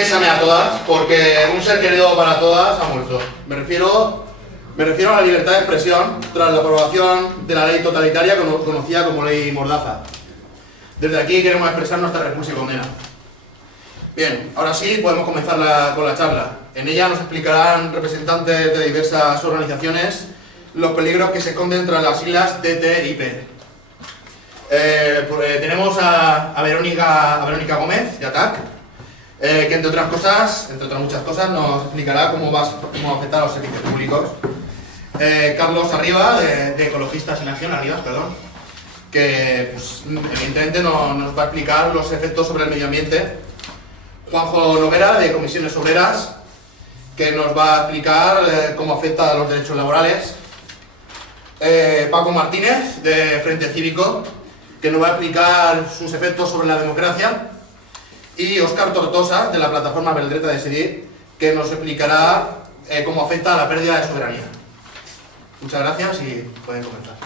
pésame a todas, porque un ser querido para todas ha muerto. Me refiero a la libertad de expresión tras la aprobación de la ley totalitaria conocida como Ley Mordaza. Desde aquí queremos expresar nuestra repulsa y condena. Bien, ahora sí podemos comenzar con la charla. En ella nos explicarán representantes de diversas organizaciones los peligros que se esconden tras las siglas TTIP. Tenemos a Verónica Gómez, de ATAC, que entre otras muchas cosas, nos explicará cómo va a afectar a los servicios públicos. Carlos Arribas, de Ecologistas en Acción, que pues, evidentemente nos va a explicar los efectos sobre el medio ambiente. Juanjo Noguera, de Comisiones Obreras, que nos va a explicar cómo afecta a los derechos laborales. Paco Martínez, de Frente Cívico, que nos va a explicar sus efectos sobre la democracia. Y Óscar Tortosa, de la plataforma Beldreta de Decidir, que nos explicará cómo afecta a la pérdida de soberanía. Muchas gracias y pueden comenzar.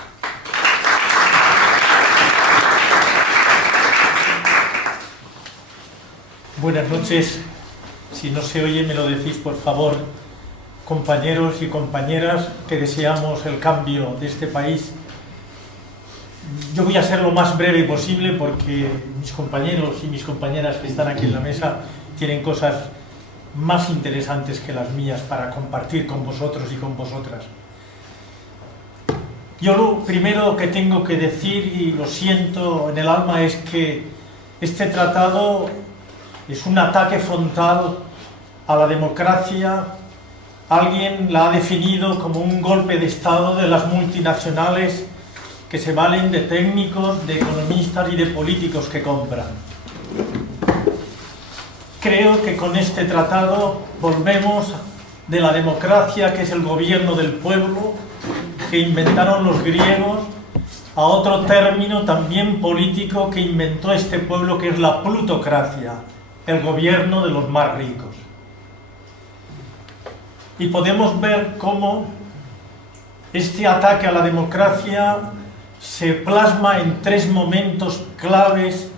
Buenas noches. Si no se oye, me lo decís, por favor, compañeros y compañeras que deseamos el cambio de este país. Yo voy a ser lo más breve posible porque mis compañeros y mis compañeras que están aquí en la mesa tienen cosas más interesantes que las mías para compartir con vosotros y con vosotras. Yo lo primero que tengo que decir, y lo siento en el alma, es que este tratado es un ataque frontal a la democracia. Alguien la ha definido como un golpe de Estado de las multinacionales que se valen de técnicos, de economistas y de políticos que compran. Creo que con este tratado volvemos de la democracia, que es el gobierno del pueblo, que inventaron los griegos, a otro término también político que inventó este pueblo, que es la plutocracia, el gobierno de los más ricos. Y podemos ver cómo este ataque a la democracia se plasma en tres momentos claves,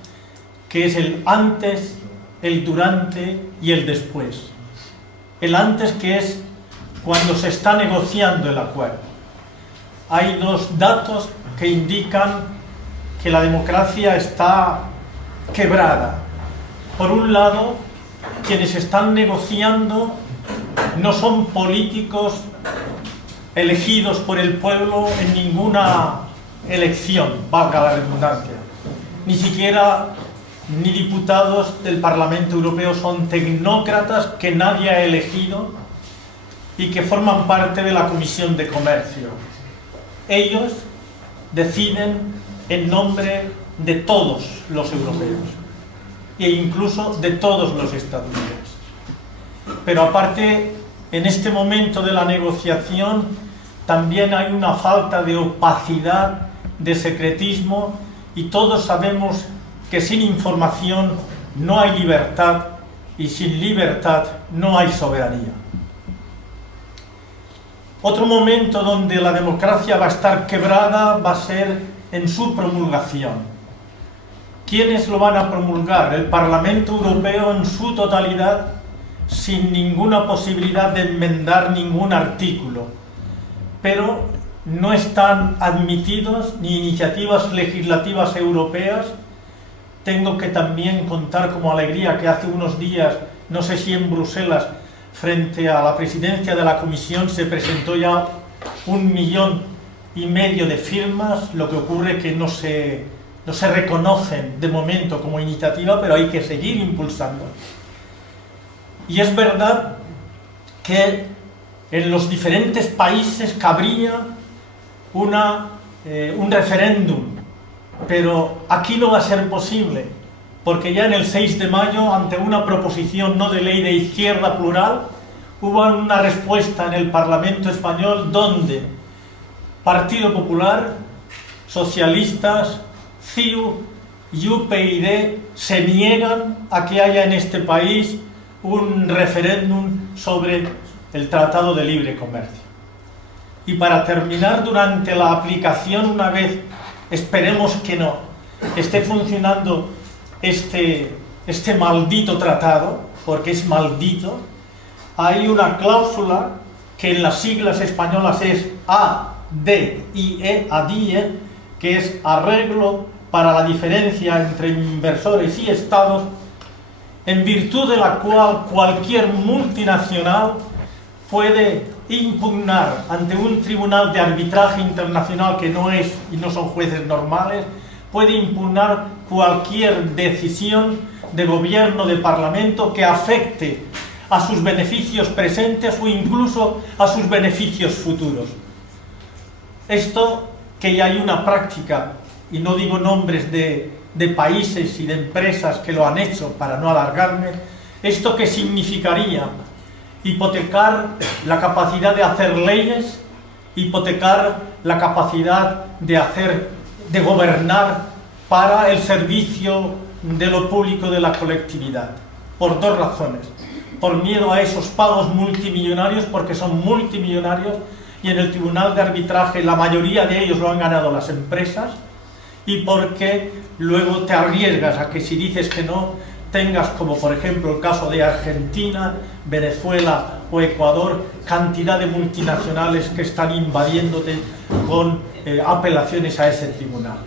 que es el antes, el durante y el después. El antes, que es cuando se está negociando el acuerdo. Hay dos datos que indican que la democracia está quebrada. Por un lado, quienes están negociando no son políticos elegidos por el pueblo en ninguna elección, valga la redundancia. Ni siquiera ni diputados del Parlamento Europeo, son tecnócratas que nadie ha elegido y que forman parte de la Comisión de Comercio. Ellos deciden en nombre de todos los europeos e incluso de todos los estadounidenses. Pero aparte, en este momento de la negociación también hay una falta de opacidad, de secretismo, y todos sabemos que sin información no hay libertad y sin libertad no hay soberanía. Otro momento donde la democracia va a estar quebrada va a ser en su promulgación. ¿Quiénes lo van a promulgar? El Parlamento Europeo en su totalidad, sin ninguna posibilidad de enmendar ningún artículo. Pero no están admitidos ni iniciativas legislativas europeas. Tengo que también contar como alegría que hace unos días, no sé si en Bruselas, frente a la presidencia de la Comisión se presentó ya 1,5 millones de firmas. Lo que ocurre que no se reconocen de momento como iniciativa, pero hay que seguir impulsando. Y es verdad que en los diferentes países cabría un referéndum, pero aquí no va a ser posible, porque ya en el 6 de mayo, ante una proposición no de ley de izquierda plural, hubo una respuesta en el Parlamento español donde Partido Popular, socialistas, CiU y UPyD se niegan a que haya en este país un referéndum sobre el Tratado de Libre Comercio. Y para terminar, durante la aplicación, una vez, esperemos que no, esté funcionando este maldito tratado, porque es maldito, hay una cláusula que en las siglas españolas es ADIE, ADIE, que es arreglo para la diferencia entre inversores y estados, en virtud de la cual cualquier multinacional puede impugnar ante un tribunal de arbitraje internacional que no es y no son jueces normales, puede impugnar cualquier decisión de gobierno, de parlamento que afecte a sus beneficios presentes o incluso a sus beneficios futuros. Esto, que ya hay una práctica, y no digo nombres de países y de empresas que lo han hecho para no alargarme, esto que significaría hipotecar la capacidad de hacer leyes, hipotecar la capacidad de gobernar para el servicio de lo público de la colectividad, por dos razones: por miedo a esos pagos multimillonarios, porque son multimillonarios y en el tribunal de arbitraje la mayoría de ellos lo han ganado las empresas, y porque luego te arriesgas a que si dices que no, tengas, como por ejemplo el caso de Argentina, Venezuela o Ecuador, cantidad de multinacionales que están invadiéndote con apelaciones a ese tribunal.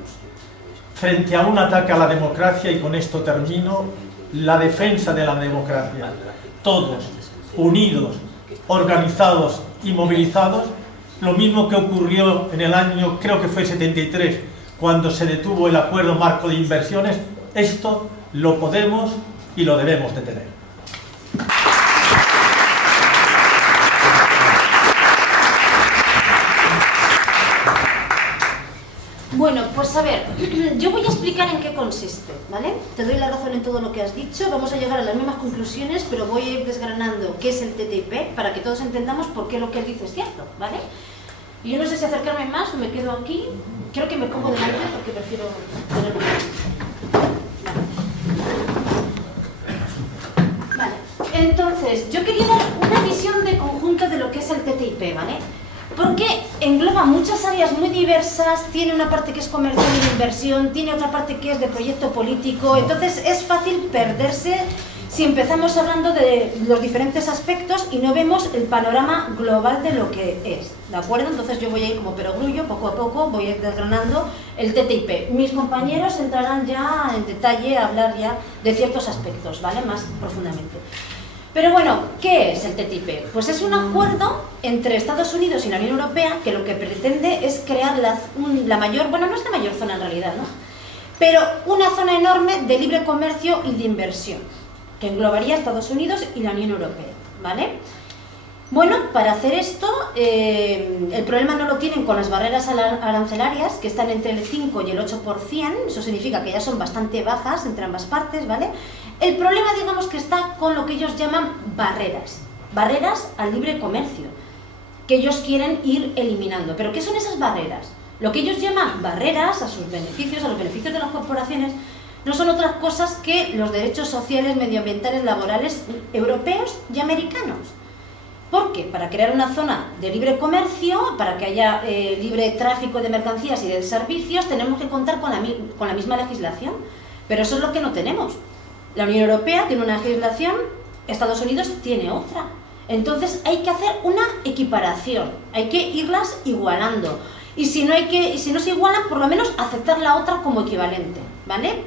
Frente a un ataque a la democracia, y con esto termino, la defensa de la democracia, todos unidos, organizados y movilizados, lo mismo que ocurrió en el año, creo que fue 73, cuando se detuvo el acuerdo marco de inversiones, esto lo podemos y lo debemos de tener. Bueno, pues a ver, yo voy a explicar en qué consiste, ¿vale? Te doy la razón en todo lo que has dicho, vamos a llegar a las mismas conclusiones, pero voy a ir desgranando qué es el TTIP para que todos entendamos por qué lo que él dice es cierto, ¿vale? Y yo no sé si acercarme más o me quedo aquí, creo que me pongo delante porque prefiero tenerlo. Vale, entonces, yo quería dar una visión de conjunto de lo que es el TTIP, ¿vale? Porque engloba muchas áreas muy diversas, tiene una parte que es comercial y de inversión, tiene otra parte que es de proyecto político, entonces es fácil perderse si empezamos hablando de los diferentes aspectos y no vemos el panorama global de lo que es, ¿de acuerdo? Entonces yo voy a ir como perogrullo, poco a poco, voy a ir desgranando el TTIP. Mis compañeros entrarán ya en detalle a hablar ya de ciertos aspectos, ¿vale? Más profundamente. Pero bueno, ¿qué es el TTIP? Pues es un acuerdo entre Estados Unidos y la Unión Europea que lo que pretende es crear la mayor, bueno, no es la mayor zona en realidad, ¿no? Pero una zona enorme de libre comercio y de inversión, que englobaría Estados Unidos y la Unión Europea, ¿vale? Bueno, para hacer esto, el problema no lo tienen con las barreras arancelarias, que están entre el 5 y el 8%, eso significa que ya son bastante bajas entre ambas partes, ¿vale? El problema, digamos, que está con lo que ellos llaman barreras al libre comercio, que ellos quieren ir eliminando. ¿Pero qué son esas barreras? Lo que ellos llaman barreras a sus beneficios, a los beneficios de las corporaciones, no son otras cosas que los derechos sociales, medioambientales, laborales europeos y americanos. Porque para crear una zona de libre comercio, para que haya libre tráfico de mercancías y de servicios, tenemos que contar con la misma legislación. Pero eso es lo que no tenemos. La Unión Europea tiene una legislación, Estados Unidos tiene otra. Entonces hay que hacer una equiparación, hay que irlas igualando. Y si no se igualan, por lo menos aceptar la otra como equivalente, ¿vale?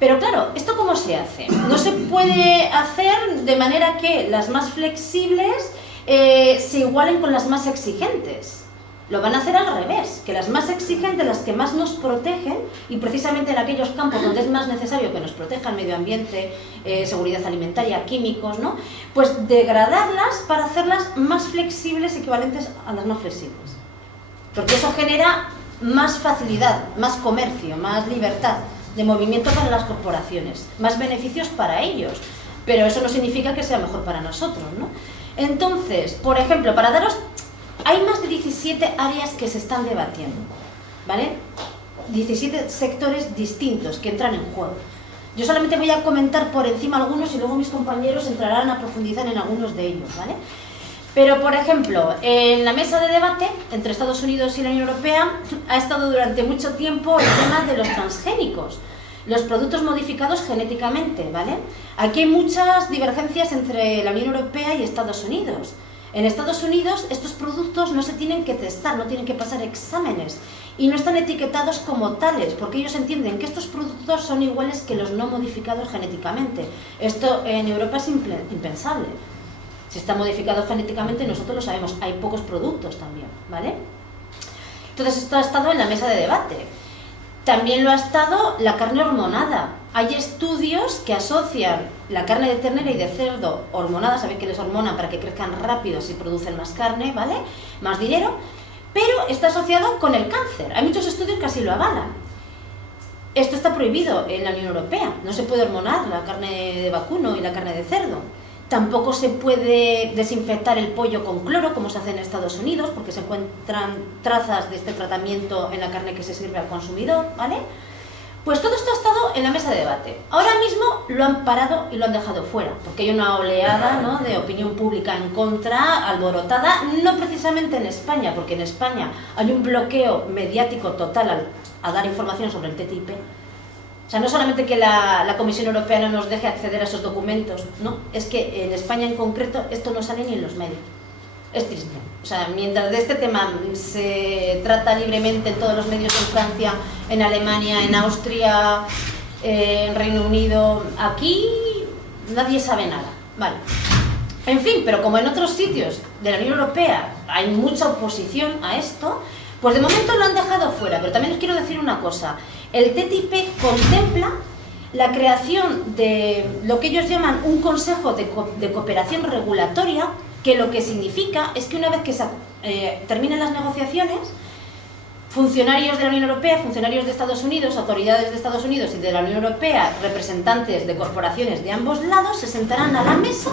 Pero claro, ¿esto cómo se hace? No se puede hacer de manera que las más flexibles se igualen con las más exigentes. Lo van a hacer al revés, que las más exigentes, las que más nos protegen, y precisamente en aquellos campos donde es más necesario que nos proteja el medio ambiente, seguridad alimentaria, químicos, ¿no? Pues degradarlas para hacerlas más flexibles, equivalentes a las no flexibles. Porque eso genera más facilidad, más comercio, más libertad de movimiento para las corporaciones, más beneficios para ellos, pero eso no significa que sea mejor para nosotros, ¿no? Entonces, por ejemplo, para daros, hay más de 17 áreas que se están debatiendo, ¿vale? 17 sectores distintos que entran en juego. Yo solamente voy a comentar por encima algunos y luego mis compañeros entrarán a profundizar en algunos de ellos, ¿vale? Pero, por ejemplo, en la mesa de debate entre Estados Unidos y la Unión Europea ha estado durante mucho tiempo el tema de los transgénicos, los productos modificados genéticamente, ¿vale? Aquí hay muchas divergencias entre la Unión Europea y Estados Unidos. En Estados Unidos estos productos no se tienen que testar, no tienen que pasar exámenes y no están etiquetados como tales, porque ellos entienden que estos productos son iguales que los no modificados genéticamente. Esto en Europa es impensable. Si está modificado genéticamente, nosotros lo sabemos, hay pocos productos también, ¿vale? Entonces esto ha estado en la mesa de debate. También lo ha estado la carne hormonada. Hay estudios que asocian la carne de ternera y de cerdo hormonada, sabéis que les hormonan para que crezcan rápido si producen más carne, ¿vale? Más dinero, pero está asociado con el cáncer. Hay muchos estudios que así lo avalan. Esto está prohibido en la Unión Europea. No se puede hormonar la carne de vacuno y la carne de cerdo. Tampoco se puede desinfectar el pollo con cloro, como se hace en Estados Unidos, porque se encuentran trazas de este tratamiento en la carne que se sirve al consumidor, ¿vale? Pues todo esto ha estado en la mesa de debate. Ahora mismo lo han parado y lo han dejado fuera, porque hay una oleada, ¿no?, de opinión pública en contra, alborotada, no precisamente en España, porque en España hay un bloqueo mediático total a dar información sobre el TTIP. O sea, no solamente que la Comisión Europea no nos deje acceder a esos documentos, no, es que en España en concreto esto no sale ni en los medios. Es triste. O sea, mientras de este tema se trata libremente en todos los medios en Francia, en Alemania, en Austria, en Reino Unido, aquí nadie sabe nada. Vale. En fin, pero como en otros sitios de la Unión Europea hay mucha oposición a esto, pues de momento lo han dejado fuera. Pero también os quiero decir una cosa. El TTIP contempla la creación de lo que ellos llaman un Consejo de Cooperación Regulatoria, que lo que significa es que una vez que se terminen las negociaciones, funcionarios de la Unión Europea, funcionarios de Estados Unidos, autoridades de Estados Unidos y de la Unión Europea, representantes de corporaciones de ambos lados, se sentarán a la mesa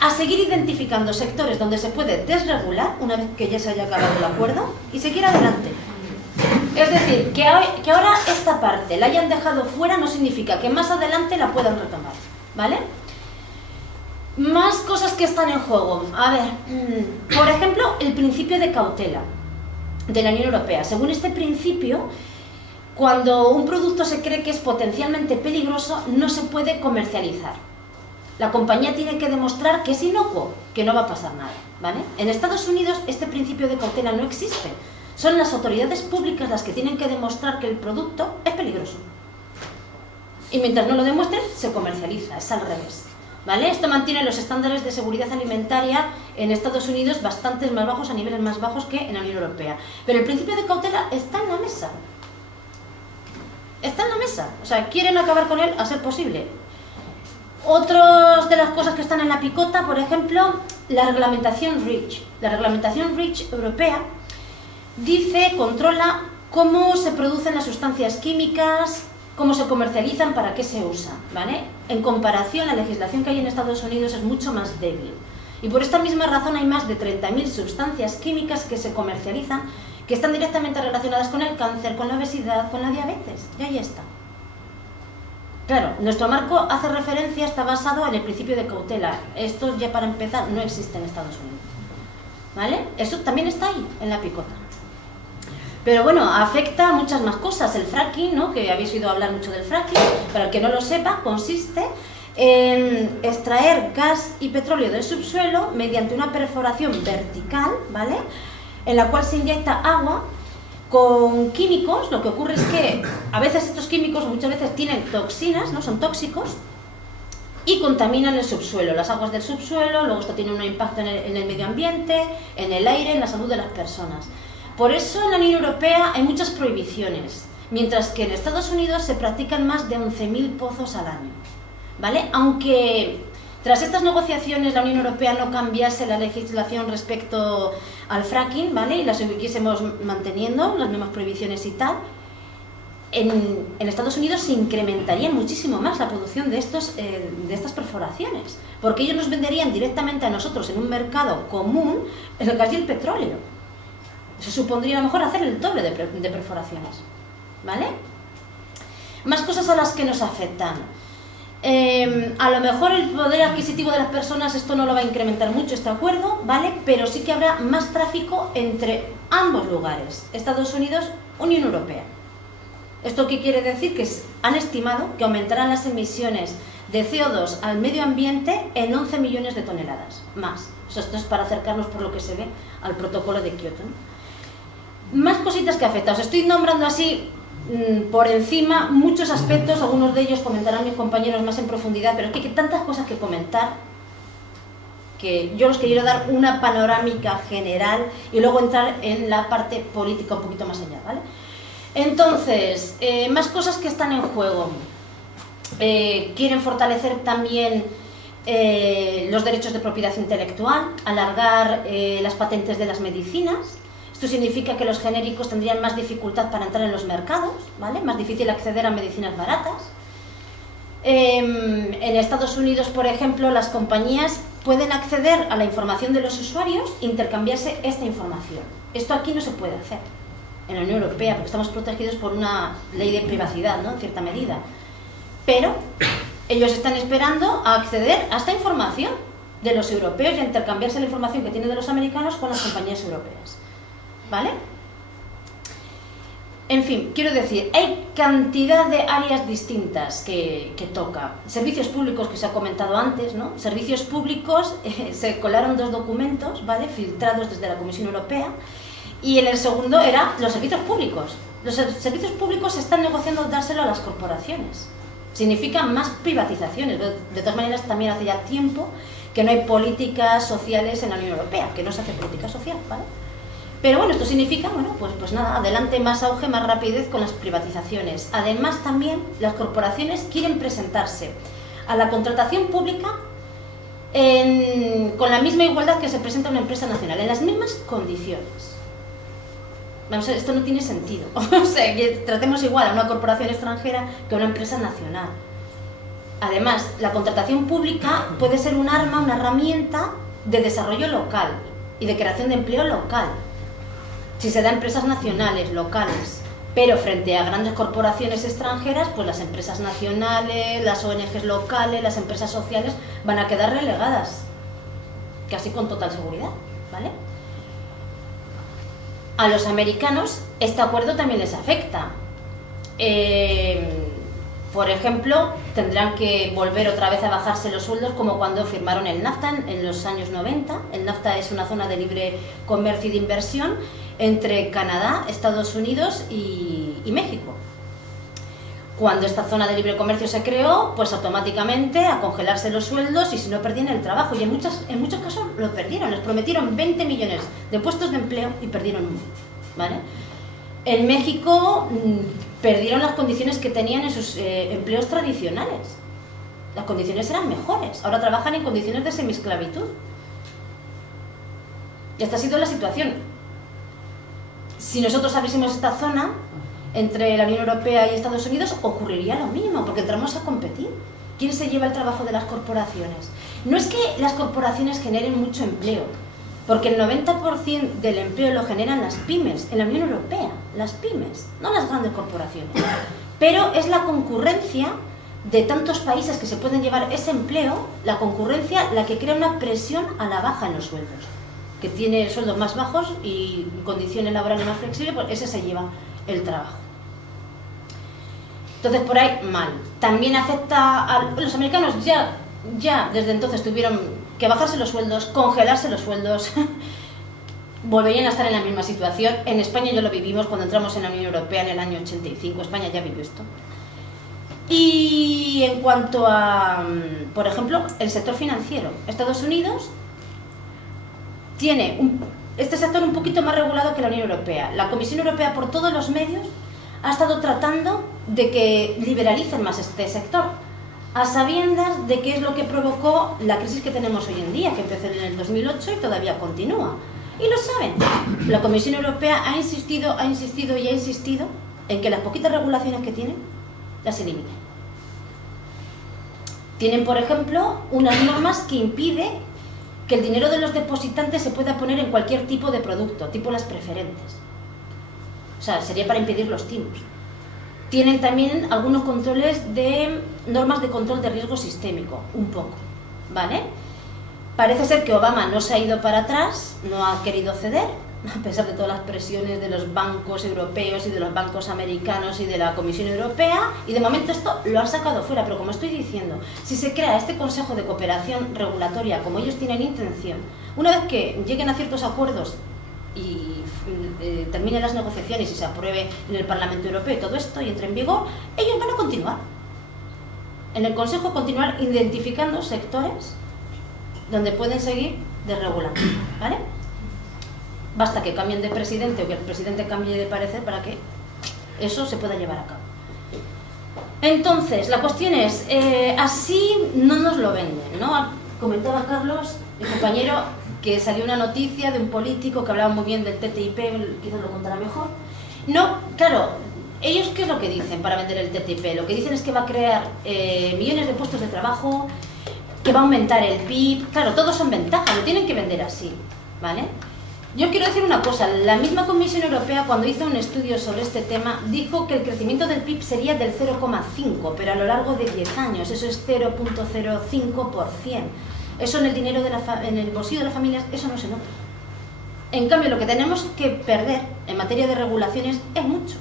a seguir identificando sectores donde se puede desregular una vez que ya se haya acabado el acuerdo y seguir adelante. Es decir, que ahora esta parte la hayan dejado fuera no significa que más adelante la puedan retomar, ¿vale? Más cosas que están en juego. A ver, por ejemplo, el principio de cautela de la Unión Europea. Según este principio, cuando un producto se cree que es potencialmente peligroso, no se puede comercializar. La compañía tiene que demostrar que es inocuo, que no va a pasar nada, ¿vale? En Estados Unidos este principio de cautela no existe. Son las autoridades públicas las que tienen que demostrar que el producto es peligroso. Y mientras no lo demuestren, se comercializa, es al revés, ¿vale? Esto mantiene los estándares de seguridad alimentaria en Estados Unidos bastante más bajos, a niveles más bajos que en la Unión Europea. Pero el principio de cautela está en la mesa. Está en la mesa. O sea, quieren acabar con él a ser posible. Otras de las cosas que están en la picota, por ejemplo, la reglamentación REACH. La reglamentación REACH europea dice, controla cómo se producen las sustancias químicas, cómo se comercializan, para qué se usan, ¿vale? En comparación, la legislación que hay en Estados Unidos es mucho más débil. Y por esta misma razón hay más de 30.000 sustancias químicas que se comercializan, que están directamente relacionadas con el cáncer, con la obesidad, con la diabetes. Y ahí está. Claro, nuestro marco hace referencia, está basado en el principio de cautela. Esto ya para empezar no existe en Estados Unidos, ¿vale? Eso también está ahí, en la picota. Pero bueno, afecta a muchas más cosas. El fracking, ¿no?, que habéis oído hablar mucho del fracking, para el que no lo sepa, consiste en extraer gas y petróleo del subsuelo mediante una perforación vertical, ¿vale?, en la cual se inyecta agua con químicos. Lo que ocurre es que a veces estos químicos muchas veces tienen toxinas, ¿no?, son tóxicos, y contaminan el subsuelo, las aguas del subsuelo. Luego esto tiene un impacto en el medio ambiente, en el aire, en la salud de las personas. Por eso en la Unión Europea hay muchas prohibiciones, mientras que en Estados Unidos se practican más de 11.000 pozos al año, ¿vale? Aunque tras estas negociaciones la Unión Europea no cambiase la legislación respecto al fracking, ¿vale?, y la siguiésemos manteniendo, las mismas prohibiciones y tal, en Estados Unidos se incrementaría muchísimo más la producción de estas perforaciones, porque ellos nos venderían directamente a nosotros en un mercado común el gas y el petróleo. Eso supondría a lo mejor hacer el doble de perforaciones, ¿vale? Más cosas a las que nos afectan. A lo mejor el poder adquisitivo de las personas, esto no lo va a incrementar mucho este acuerdo, ¿vale? Pero sí que habrá más tráfico entre ambos lugares, Estados Unidos, Unión Europea. ¿Esto qué quiere decir? Que han estimado que aumentarán las emisiones de CO2 al medio ambiente en 11 millones de toneladas, más. O sea, esto es para acercarnos, por lo que se ve, al protocolo de Kioto, ¿no? Más cositas que afectan. Os estoy nombrando así por encima muchos aspectos, algunos de ellos comentarán mis compañeros más en profundidad, pero es que hay tantas cosas que comentar que yo os quiero dar una panorámica general y luego entrar en la parte política un poquito más allá, ¿vale? Entonces, más cosas que están en juego. Quieren fortalecer también los derechos de propiedad intelectual, alargar las patentes de las medicinas. Esto significa que los genéricos tendrían más dificultad para entrar en los mercados, ¿vale? Más difícil acceder a medicinas baratas. En Estados Unidos, por ejemplo, las compañías pueden acceder a la información de los usuarios e intercambiarse esta información. Esto aquí no se puede hacer en la Unión Europea porque estamos protegidos por una ley de privacidad, ¿no? En cierta medida. Pero ellos están esperando a acceder a esta información de los europeos y a intercambiarse la información que tienen de los americanos con las compañías europeas, ¿vale? En fin, quiero decir, hay cantidad de áreas distintas que toca. Servicios públicos, que se ha comentado antes, ¿no? Servicios públicos, se colaron 2 documentos, ¿vale? Filtrados desde la Comisión Europea, y en el segundo era los servicios públicos. Los servicios públicos se están negociando dárselo a las corporaciones. Significa más privatizaciones. De todas maneras, también hace ya tiempo que no hay políticas sociales en la Unión Europea, que no se hace política social, ¿vale? Pero bueno, esto significa, bueno, pues nada, adelante, más auge, más rapidez con las privatizaciones. Además, también las corporaciones quieren presentarse a la contratación pública con la misma igualdad que se presenta una empresa nacional, en las mismas condiciones. Vamos a ver, esto no tiene sentido. O sea, que tratemos igual a una corporación extranjera que a una empresa nacional. Además, la contratación pública puede ser un arma, una herramienta de desarrollo local y de creación de empleo local, si se da a empresas nacionales, locales. Pero frente a grandes corporaciones extranjeras, pues las empresas nacionales, las ONGs locales, las empresas sociales van a quedar relegadas, casi con total seguridad, ¿vale? A los americanos este acuerdo también les afecta. Por ejemplo, tendrán que volver otra vez a bajarse los sueldos como cuando firmaron el NAFTA en los años 90. El NAFTA es una zona de libre comercio y de inversión entre Canadá, Estados Unidos y México. Cuando esta zona de libre comercio se creó, pues automáticamente a congelarse los sueldos y si no perdían el trabajo. Y en muchos casos lo perdieron. Les prometieron 20 millones de puestos de empleo y perdieron 1, ¿vale? En México perdieron las condiciones que tenían en sus empleos tradicionales. Las condiciones eran mejores. Ahora trabajan en condiciones de semiesclavitud. Y esta ha sido la situación. Si nosotros abriésemos esta zona entre la Unión Europea y Estados Unidos, ocurriría lo mismo, porque entramos a competir. ¿Quién se lleva el trabajo de las corporaciones? No es que las corporaciones generen mucho empleo, porque el 90% del empleo lo generan las pymes en la Unión Europea, las pymes, no las grandes corporaciones. Pero es la concurrencia de tantos países que se pueden llevar ese empleo, la concurrencia, la que crea una presión a la baja en los sueldos. Que tiene sueldos más bajos y condiciones laborales más flexibles, pues ese se lleva el trabajo. Entonces, por ahí, mal. También afecta a los americanos, ya desde entonces tuvieron que bajarse los sueldos, congelarse los sueldos, volverían a estar en la misma situación. En España ya lo vivimos cuando entramos en la Unión Europea en el año 85, España ya vivió esto. Y en cuanto a, por ejemplo, el sector financiero, Estados Unidos tiene este sector un poquito más regulado que la Unión Europea. La Comisión Europea, por todos los medios, ha estado tratando de que liberalicen más este sector, a sabiendas de qué es lo que provocó la crisis que tenemos hoy en día, que empezó en el 2008 y todavía continúa. Y lo saben. La Comisión Europea ha insistido en que las poquitas regulaciones que tienen, las eliminen. Tienen, por ejemplo, unas normas que impiden que el dinero de los depositantes se pueda poner en cualquier tipo de producto, tipo las preferentes. O sea, sería para impedir los timos. Tienen también algunos controles de normas de control de riesgo sistémico, un poco, ¿vale? Parece ser que Obama no se ha ido para atrás, no ha querido ceder a pesar de todas las presiones de los bancos europeos y de los bancos americanos y de la Comisión Europea, y de momento esto lo han sacado fuera. Pero como estoy diciendo, si se crea este Consejo de Cooperación Regulatoria como ellos tienen intención, una vez que lleguen a ciertos acuerdos y terminen las negociaciones y se apruebe en el Parlamento Europeo todo esto y entre en vigor, ellos van a continuar. En el Consejo continuar identificando sectores donde pueden seguir desregulando, ¿vale? Basta que cambien de presidente o que el presidente cambie de parecer para que eso se pueda llevar a cabo. Entonces, la cuestión es, así no nos lo venden, ¿no? Comentaba Carlos, mi compañero, que salió una noticia de un político que hablaba muy bien del TTIP, quizás lo contará mejor. No, claro, ellos ¿qué es lo que dicen para vender el TTIP? Lo que dicen es que va a crear millones de puestos de trabajo, que va a aumentar el PIB. Claro, todos son ventajas, lo tienen que vender así, ¿vale? Yo quiero decir una cosa, la misma Comisión Europea cuando hizo un estudio sobre este tema dijo que el crecimiento del PIB sería del 0,5, pero a lo largo de 10 años, eso es 0,05%. Eso en el dinero en el bolsillo de las familias, eso no se nota. En cambio, lo que tenemos que perder en materia de regulaciones es mucho.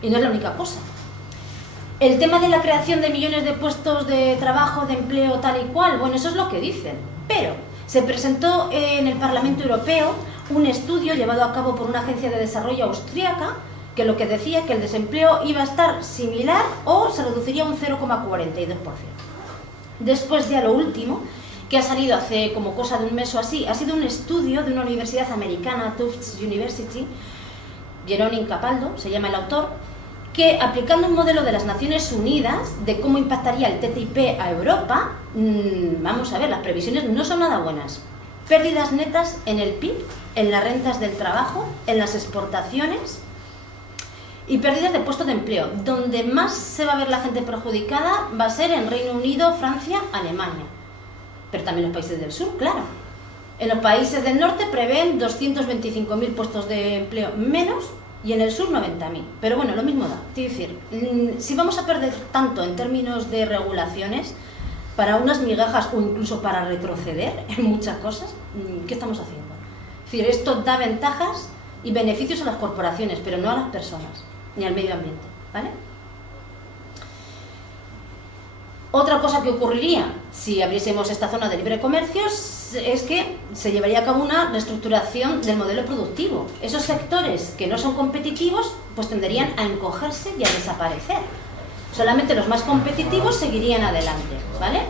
Y no es la única cosa. El tema de la creación de millones de puestos de trabajo, de empleo, tal y cual, bueno, eso es lo que dicen. Pero se presentó en el Parlamento Europeo un estudio llevado a cabo por una agencia de desarrollo austríaca que lo que decía que el desempleo iba a estar similar o se reduciría un 0,42%. Después ya lo último, que ha salido hace como cosa de un mes o así, ha sido un estudio de una universidad americana, Tufts University, Jeroen Capaldo, se llama el autor, que aplicando un modelo de las Naciones Unidas de cómo impactaría el TTIP a Europa, vamos a ver, las previsiones no son nada buenas. Pérdidas netas en el PIB, en las rentas del trabajo, en las exportaciones y pérdidas de puestos de empleo. Donde más se va a ver la gente perjudicada va a ser en Reino Unido, Francia, Alemania. Pero también los países del sur, claro. En los países del norte prevén 225.000 puestos de empleo menos y en el sur 90.000. Pero bueno, lo mismo da. Es decir, si vamos a perder tanto en términos de regulaciones, para unas migajas o incluso para retroceder en muchas cosas, ¿qué estamos haciendo? Es decir, esto da ventajas y beneficios a las corporaciones, pero no a las personas, ni al medio ambiente, ¿vale? Otra cosa que ocurriría si abriésemos esta zona de libre comercio es que se llevaría a cabo una reestructuración del modelo productivo. Esos sectores que no son competitivos pues tenderían a encogerse y a desaparecer. Solamente los más competitivos seguirían adelante, ¿vale?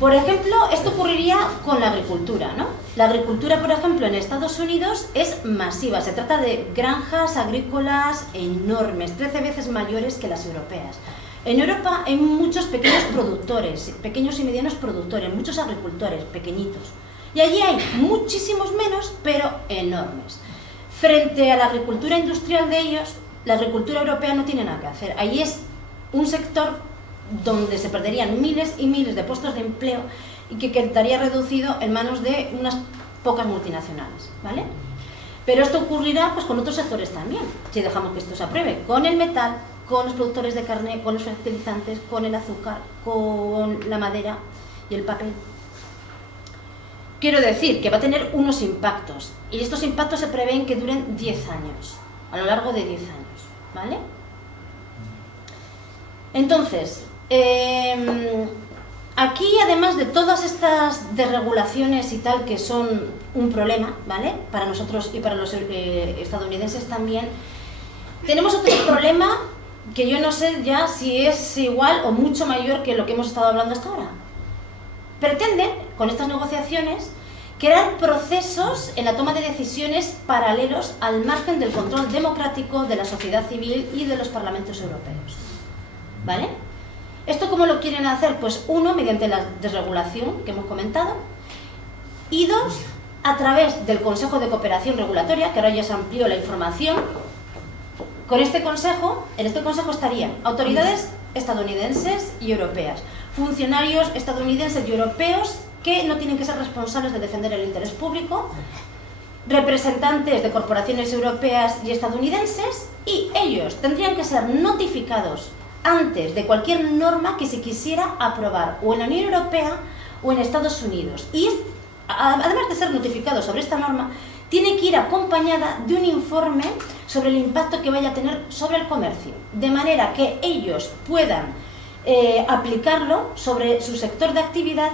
Por ejemplo, esto ocurriría con la agricultura, ¿no? La agricultura, por ejemplo, en Estados Unidos es masiva. Se trata de granjas agrícolas enormes, 13 veces mayores que las europeas. En Europa hay muchos pequeños productores, pequeños y medianos productores, muchos agricultores pequeñitos. Y allí hay muchísimos menos, pero enormes. Frente a la agricultura industrial de ellos, la agricultura europea no tiene nada que hacer. Allí es un sector donde se perderían miles y miles de puestos de empleo y que quedaría reducido en manos de unas pocas multinacionales, ¿vale? Pero esto ocurrirá pues con otros sectores también, si dejamos que esto se apruebe, con el metal, con los productores de carne, con los fertilizantes, con el azúcar, con la madera y el papel. Quiero decir que va a tener unos impactos, y estos impactos se prevén que duren 10 años, a lo largo de 10 años, ¿vale? Entonces, aquí además de todas estas desregulaciones y tal que son un problema, ¿vale? Para nosotros y para los estadounidenses también, tenemos otro problema que yo no sé ya si es igual o mucho mayor que lo que hemos estado hablando hasta ahora. Pretenden, con estas negociaciones, crear procesos en la toma de decisiones paralelos al margen del control democrático de la sociedad civil y de los parlamentos europeos, ¿vale? ¿Esto cómo lo quieren hacer? Pues uno, mediante la desregulación que hemos comentado, y dos, a través del Consejo de Cooperación Regulatoria, que ahora ya se amplió la información. Con este consejo, en este consejo estarían autoridades estadounidenses y europeas, funcionarios estadounidenses y europeos que no tienen que ser responsables de defender el interés público, representantes de corporaciones europeas y estadounidenses, y ellos tendrían que ser notificados antes de cualquier norma que se quisiera aprobar o en la Unión Europea o en Estados Unidos. Y además de ser notificados sobre esta norma, tiene que ir acompañada de un informe sobre el impacto que vaya a tener sobre el comercio, de manera que ellos puedan aplicarlo sobre su sector de actividad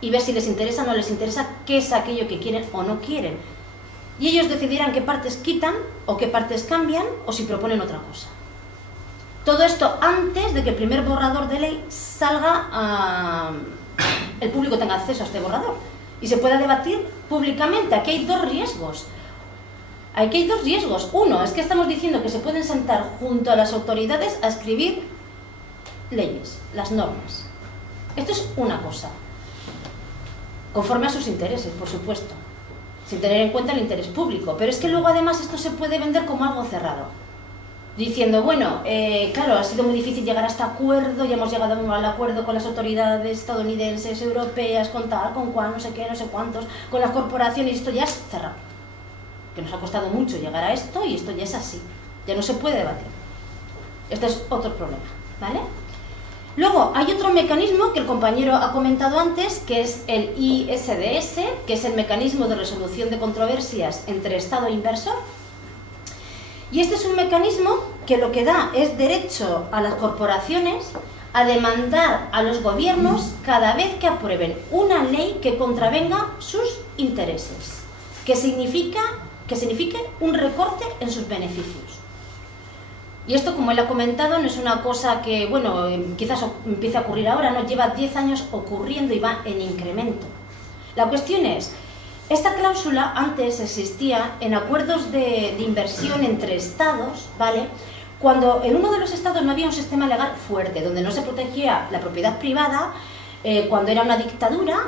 y ver si les interesa o no les interesa, qué es aquello que quieren o no quieren. Y ellos decidirán qué partes quitan o qué partes cambian o si proponen otra cosa. Todo esto antes de que el primer borrador de ley salga, el público tenga acceso a este borrador y se pueda debatir públicamente. Aquí hay dos riesgos. Aquí hay dos riesgos. Uno, es que estamos diciendo que se pueden sentar junto a las autoridades a escribir leyes, las normas. Esto es una cosa. Conforme a sus intereses, por supuesto, sin tener en cuenta el interés público. Pero es que luego además esto se puede vender como algo cerrado, diciendo, bueno, claro, ha sido muy difícil llegar a este acuerdo, ya hemos llegado al acuerdo con las autoridades estadounidenses, europeas, con tal, con cual, no sé qué, no sé cuántos, con las corporaciones, y esto ya es cerrado. Que nos ha costado mucho llegar a esto y esto ya es así, ya no se puede debatir. Este es otro problema, ¿vale? Luego, hay otro mecanismo que el compañero ha comentado antes, que es el ISDS, que es el mecanismo de resolución de controversias entre Estado e inversor. Y este es un mecanismo que lo que da es derecho a las corporaciones a demandar a los gobiernos cada vez que aprueben una ley que contravenga sus intereses, que signifique un recorte en sus beneficios. Y esto, como él ha comentado, no es una cosa que, bueno, quizás empiece a ocurrir ahora, no, lleva 10 años ocurriendo y va en incremento. La cuestión es, esta cláusula antes existía en acuerdos de inversión entre estados, ¿vale? Cuando en uno de los estados no había un sistema legal fuerte, donde no se protegía la propiedad privada, cuando era una dictadura,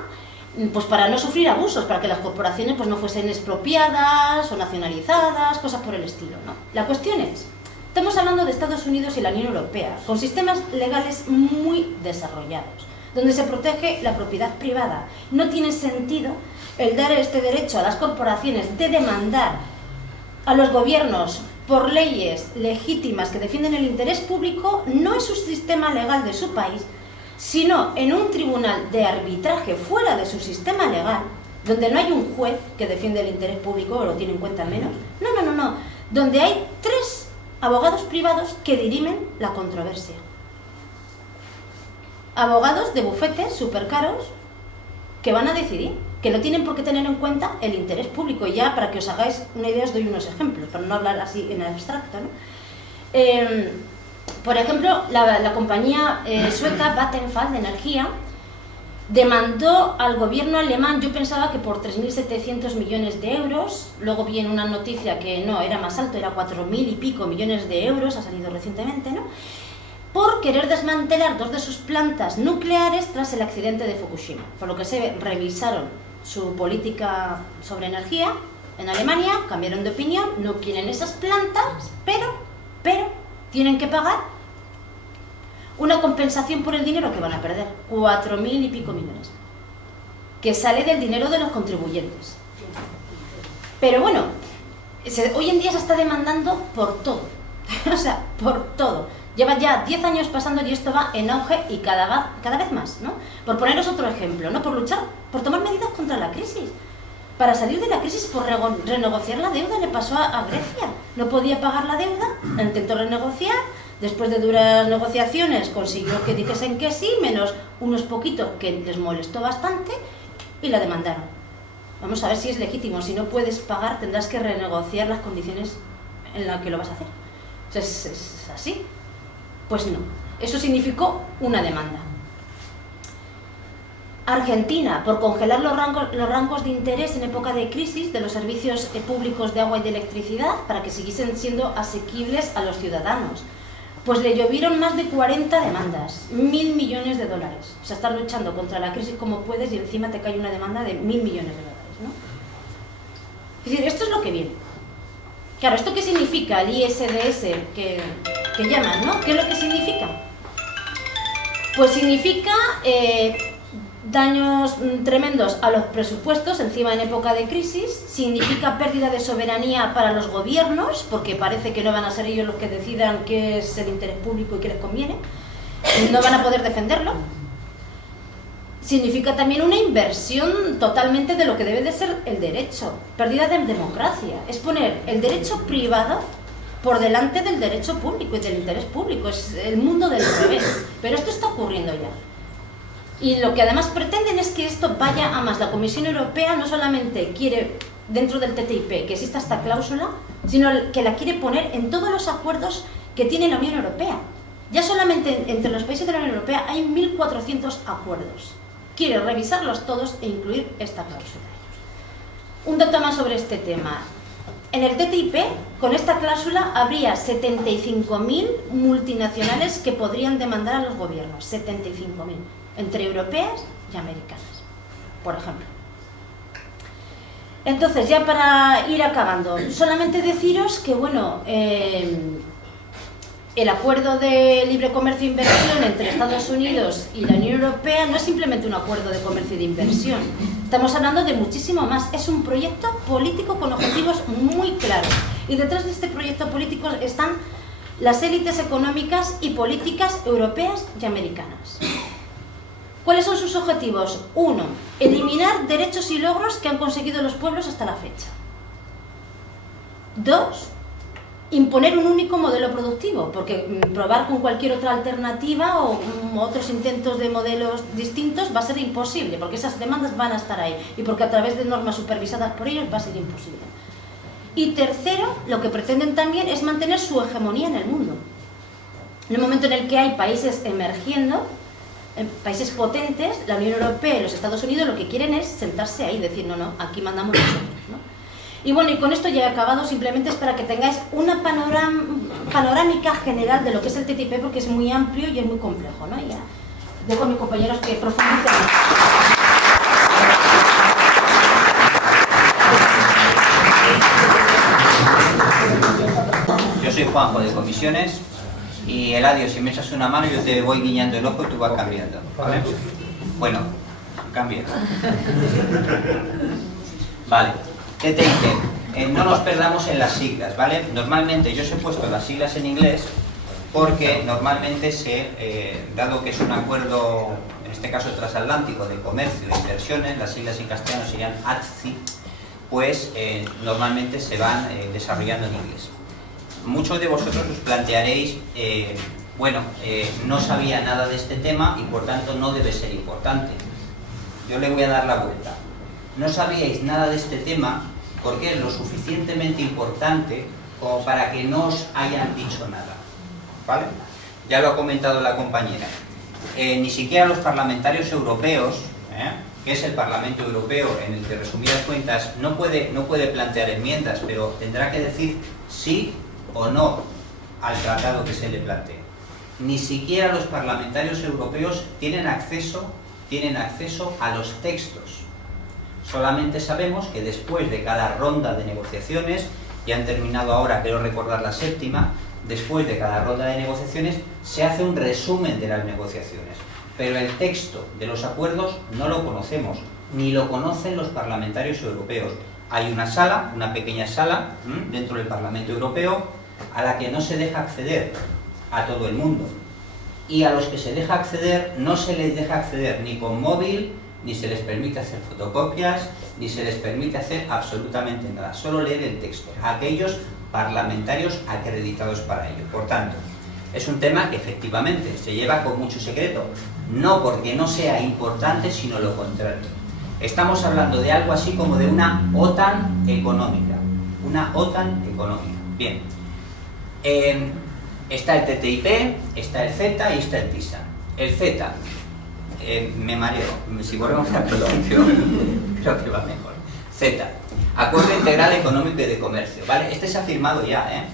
pues para no sufrir abusos, para que las corporaciones pues no fuesen expropiadas o nacionalizadas, cosas por el estilo, ¿no? La cuestión es, estamos hablando de Estados Unidos y la Unión Europea, con sistemas legales muy desarrollados, donde se protege la propiedad privada. No tiene sentido el dar este derecho a las corporaciones de demandar a los gobiernos por leyes legítimas que defienden el interés público, no en su sistema legal de su país, sino en un tribunal de arbitraje fuera de su sistema legal, donde no hay un juez que defiende el interés público o lo tiene en cuenta menos. No. Donde hay 3 abogados privados que dirimen la controversia. Abogados de bufetes súper caros que van a decidir, que no tienen por qué tener en cuenta el interés público. Y ya, para que os hagáis una idea, os doy unos ejemplos, para no hablar así en abstracto, ¿no? Por ejemplo, la compañía sueca Vattenfall de energía demandó al gobierno alemán, yo pensaba que por 3.700 millones de euros, luego vi en una noticia que no, era más alto, era 4.000 y pico millones de euros, ha salido recientemente, ¿no? Por querer desmantelar 2 de sus plantas nucleares tras el accidente de Fukushima. Por lo que se revisaron su política sobre energía en Alemania, cambiaron de opinión, no quieren esas plantas, pero tienen que pagar una compensación por el dinero que van a perder, 4.000 y pico millones, que sale del dinero de los contribuyentes. Pero bueno, hoy en día se está demandando por todo, o sea, por todo. Lleva ya 10 años pasando y esto va en auge y cada vez más, ¿no? Por poneros otro ejemplo, ¿no? Por luchar, por tomar medidas contra la crisis. Para salir de la crisis, por renegociar la deuda, le pasó a Grecia. No podía pagar la deuda, intentó renegociar, después de duras negociaciones consiguió que dijesen que sí, menos unos poquitos que les molestó bastante, y la demandaron. Vamos a ver si es legítimo. Si no puedes pagar, tendrás que renegociar las condiciones en las que lo vas a hacer. O sea, ¿es así? Pues no. Eso significó una demanda. Argentina, por congelar los rangos de interés en época de crisis de los servicios públicos de agua y de electricidad para que siguiesen siendo asequibles a los ciudadanos. Pues le llovieron más de 40 demandas, 1.000 millones de dólares. O sea, estás luchando contra la crisis como puedes y encima te cae una demanda de 1.000 millones de dólares, ¿no? Es decir, esto es lo que viene. Claro, ¿esto qué significa? El ISDS que llaman, ¿no? ¿Qué es lo que significa? Pues significa daños tremendos a los presupuestos, encima en época de crisis, significa pérdida de soberanía para los gobiernos, porque parece que no van a ser ellos los que decidan qué es el interés público y qué les conviene, no van a poder defenderlo. significa también una inversión totalmente de lo que debe de ser el derecho, pérdida de democracia, es poner el derecho privado por delante del derecho público y del interés público, es el mundo del revés, pero esto está ocurriendo ya. Y lo que además pretenden es que esto vaya a más. La Comisión Europea no solamente quiere, dentro del TTIP, que exista esta cláusula, sino que la quiere poner en todos los acuerdos que tiene la Unión Europea. Ya solamente entre los países de la Unión Europea hay 1.400 acuerdos. Quiere revisarlos todos e incluir esta cláusula. Un dato más sobre este tema. En el TTIP, con esta cláusula, habría 75.000 multinacionales que podrían demandar a los gobiernos. 75.000. Entre europeas y americanas, por ejemplo. Entonces, ya para ir acabando, solamente deciros que, bueno, el acuerdo de libre comercio e inversión entre Estados Unidos y la Unión Europea no es simplemente un acuerdo de comercio y de inversión. Estamos hablando de muchísimo más. Es un proyecto político con objetivos muy claros. Y detrás de este proyecto político están las élites económicas y políticas europeas y americanas. ¿Cuáles son sus objetivos? 1. Eliminar derechos y logros que han conseguido los pueblos hasta la fecha. 2. Imponer un único modelo productivo, porque probar con cualquier otra alternativa o otros intentos de modelos distintos va a ser imposible, porque esas demandas van a estar ahí y porque a través de normas supervisadas por ellos va a ser imposible. Y tercero, lo que pretenden también es mantener su hegemonía en el mundo. En el momento en el que hay países emergiendo, países potentes, la Unión Europea y los Estados Unidos lo que quieren es sentarse ahí y decir, no, aquí mandamos nosotros, ¿no? Y bueno, y con esto ya he acabado, simplemente es para que tengáis una panorámica general de lo que es el TTIP, porque es muy amplio y es muy complejo, ¿no? Y ya dejo a mis compañeros que profundicen. Yo soy Juanjo de Comisiones. Y Eladio, si me echas una mano yo te voy guiñando el ojo y tú vas cambiando, ¿vale? Bueno, cambia. Vale, TTIP. No nos perdamos en las siglas, ¿vale? Normalmente yo os he puesto las siglas en inglés porque normalmente dado que es un acuerdo, en este caso transatlántico, de comercio e inversiones, las siglas en castellano serían ATCI, pues normalmente se van desarrollando en inglés. Muchos de vosotros os plantearéis, no sabía nada de este tema y por tanto no debe ser importante. Yo le voy a dar la vuelta. No sabíais nada de este tema porque es lo suficientemente importante como para que no os hayan dicho nada, ¿vale? Ya lo ha comentado la compañera. Ni siquiera los parlamentarios europeos, que es el Parlamento Europeo en el que, resumidas cuentas, no puede plantear enmiendas, pero tendrá que decir sí o no al tratado que se le plantee. Ni siquiera los parlamentarios europeos tienen acceso a los textos. Solamente sabemos que después de cada ronda de negociaciones, ya han terminado ahora, quiero recordar, la séptima, después de cada ronda de negociaciones se hace un resumen de las negociaciones. Pero el texto de los acuerdos no lo conocemos, ni lo conocen los parlamentarios europeos. Hay una sala, una pequeña sala, dentro del Parlamento Europeo, a la que no se deja acceder a todo el mundo. Y a los que se deja acceder, no se les deja acceder ni con móvil, ni se les permite hacer fotocopias, ni se les permite hacer absolutamente nada, solo leer el texto, a aquellos parlamentarios acreditados para ello. Por tanto, es un tema que efectivamente se lleva con mucho secreto, no porque no sea importante, sino lo contrario. Estamos hablando de algo así como de una OTAN económica. Una OTAN económica. Bien. Está el TTIP, está el CETA y está el TISA. El CETA, me mareo, si volvemos al principio, creo que va mejor. CETA, Acuerdo Integral Económico y de Comercio, ¿vale? Este se ha firmado ya, ¿eh?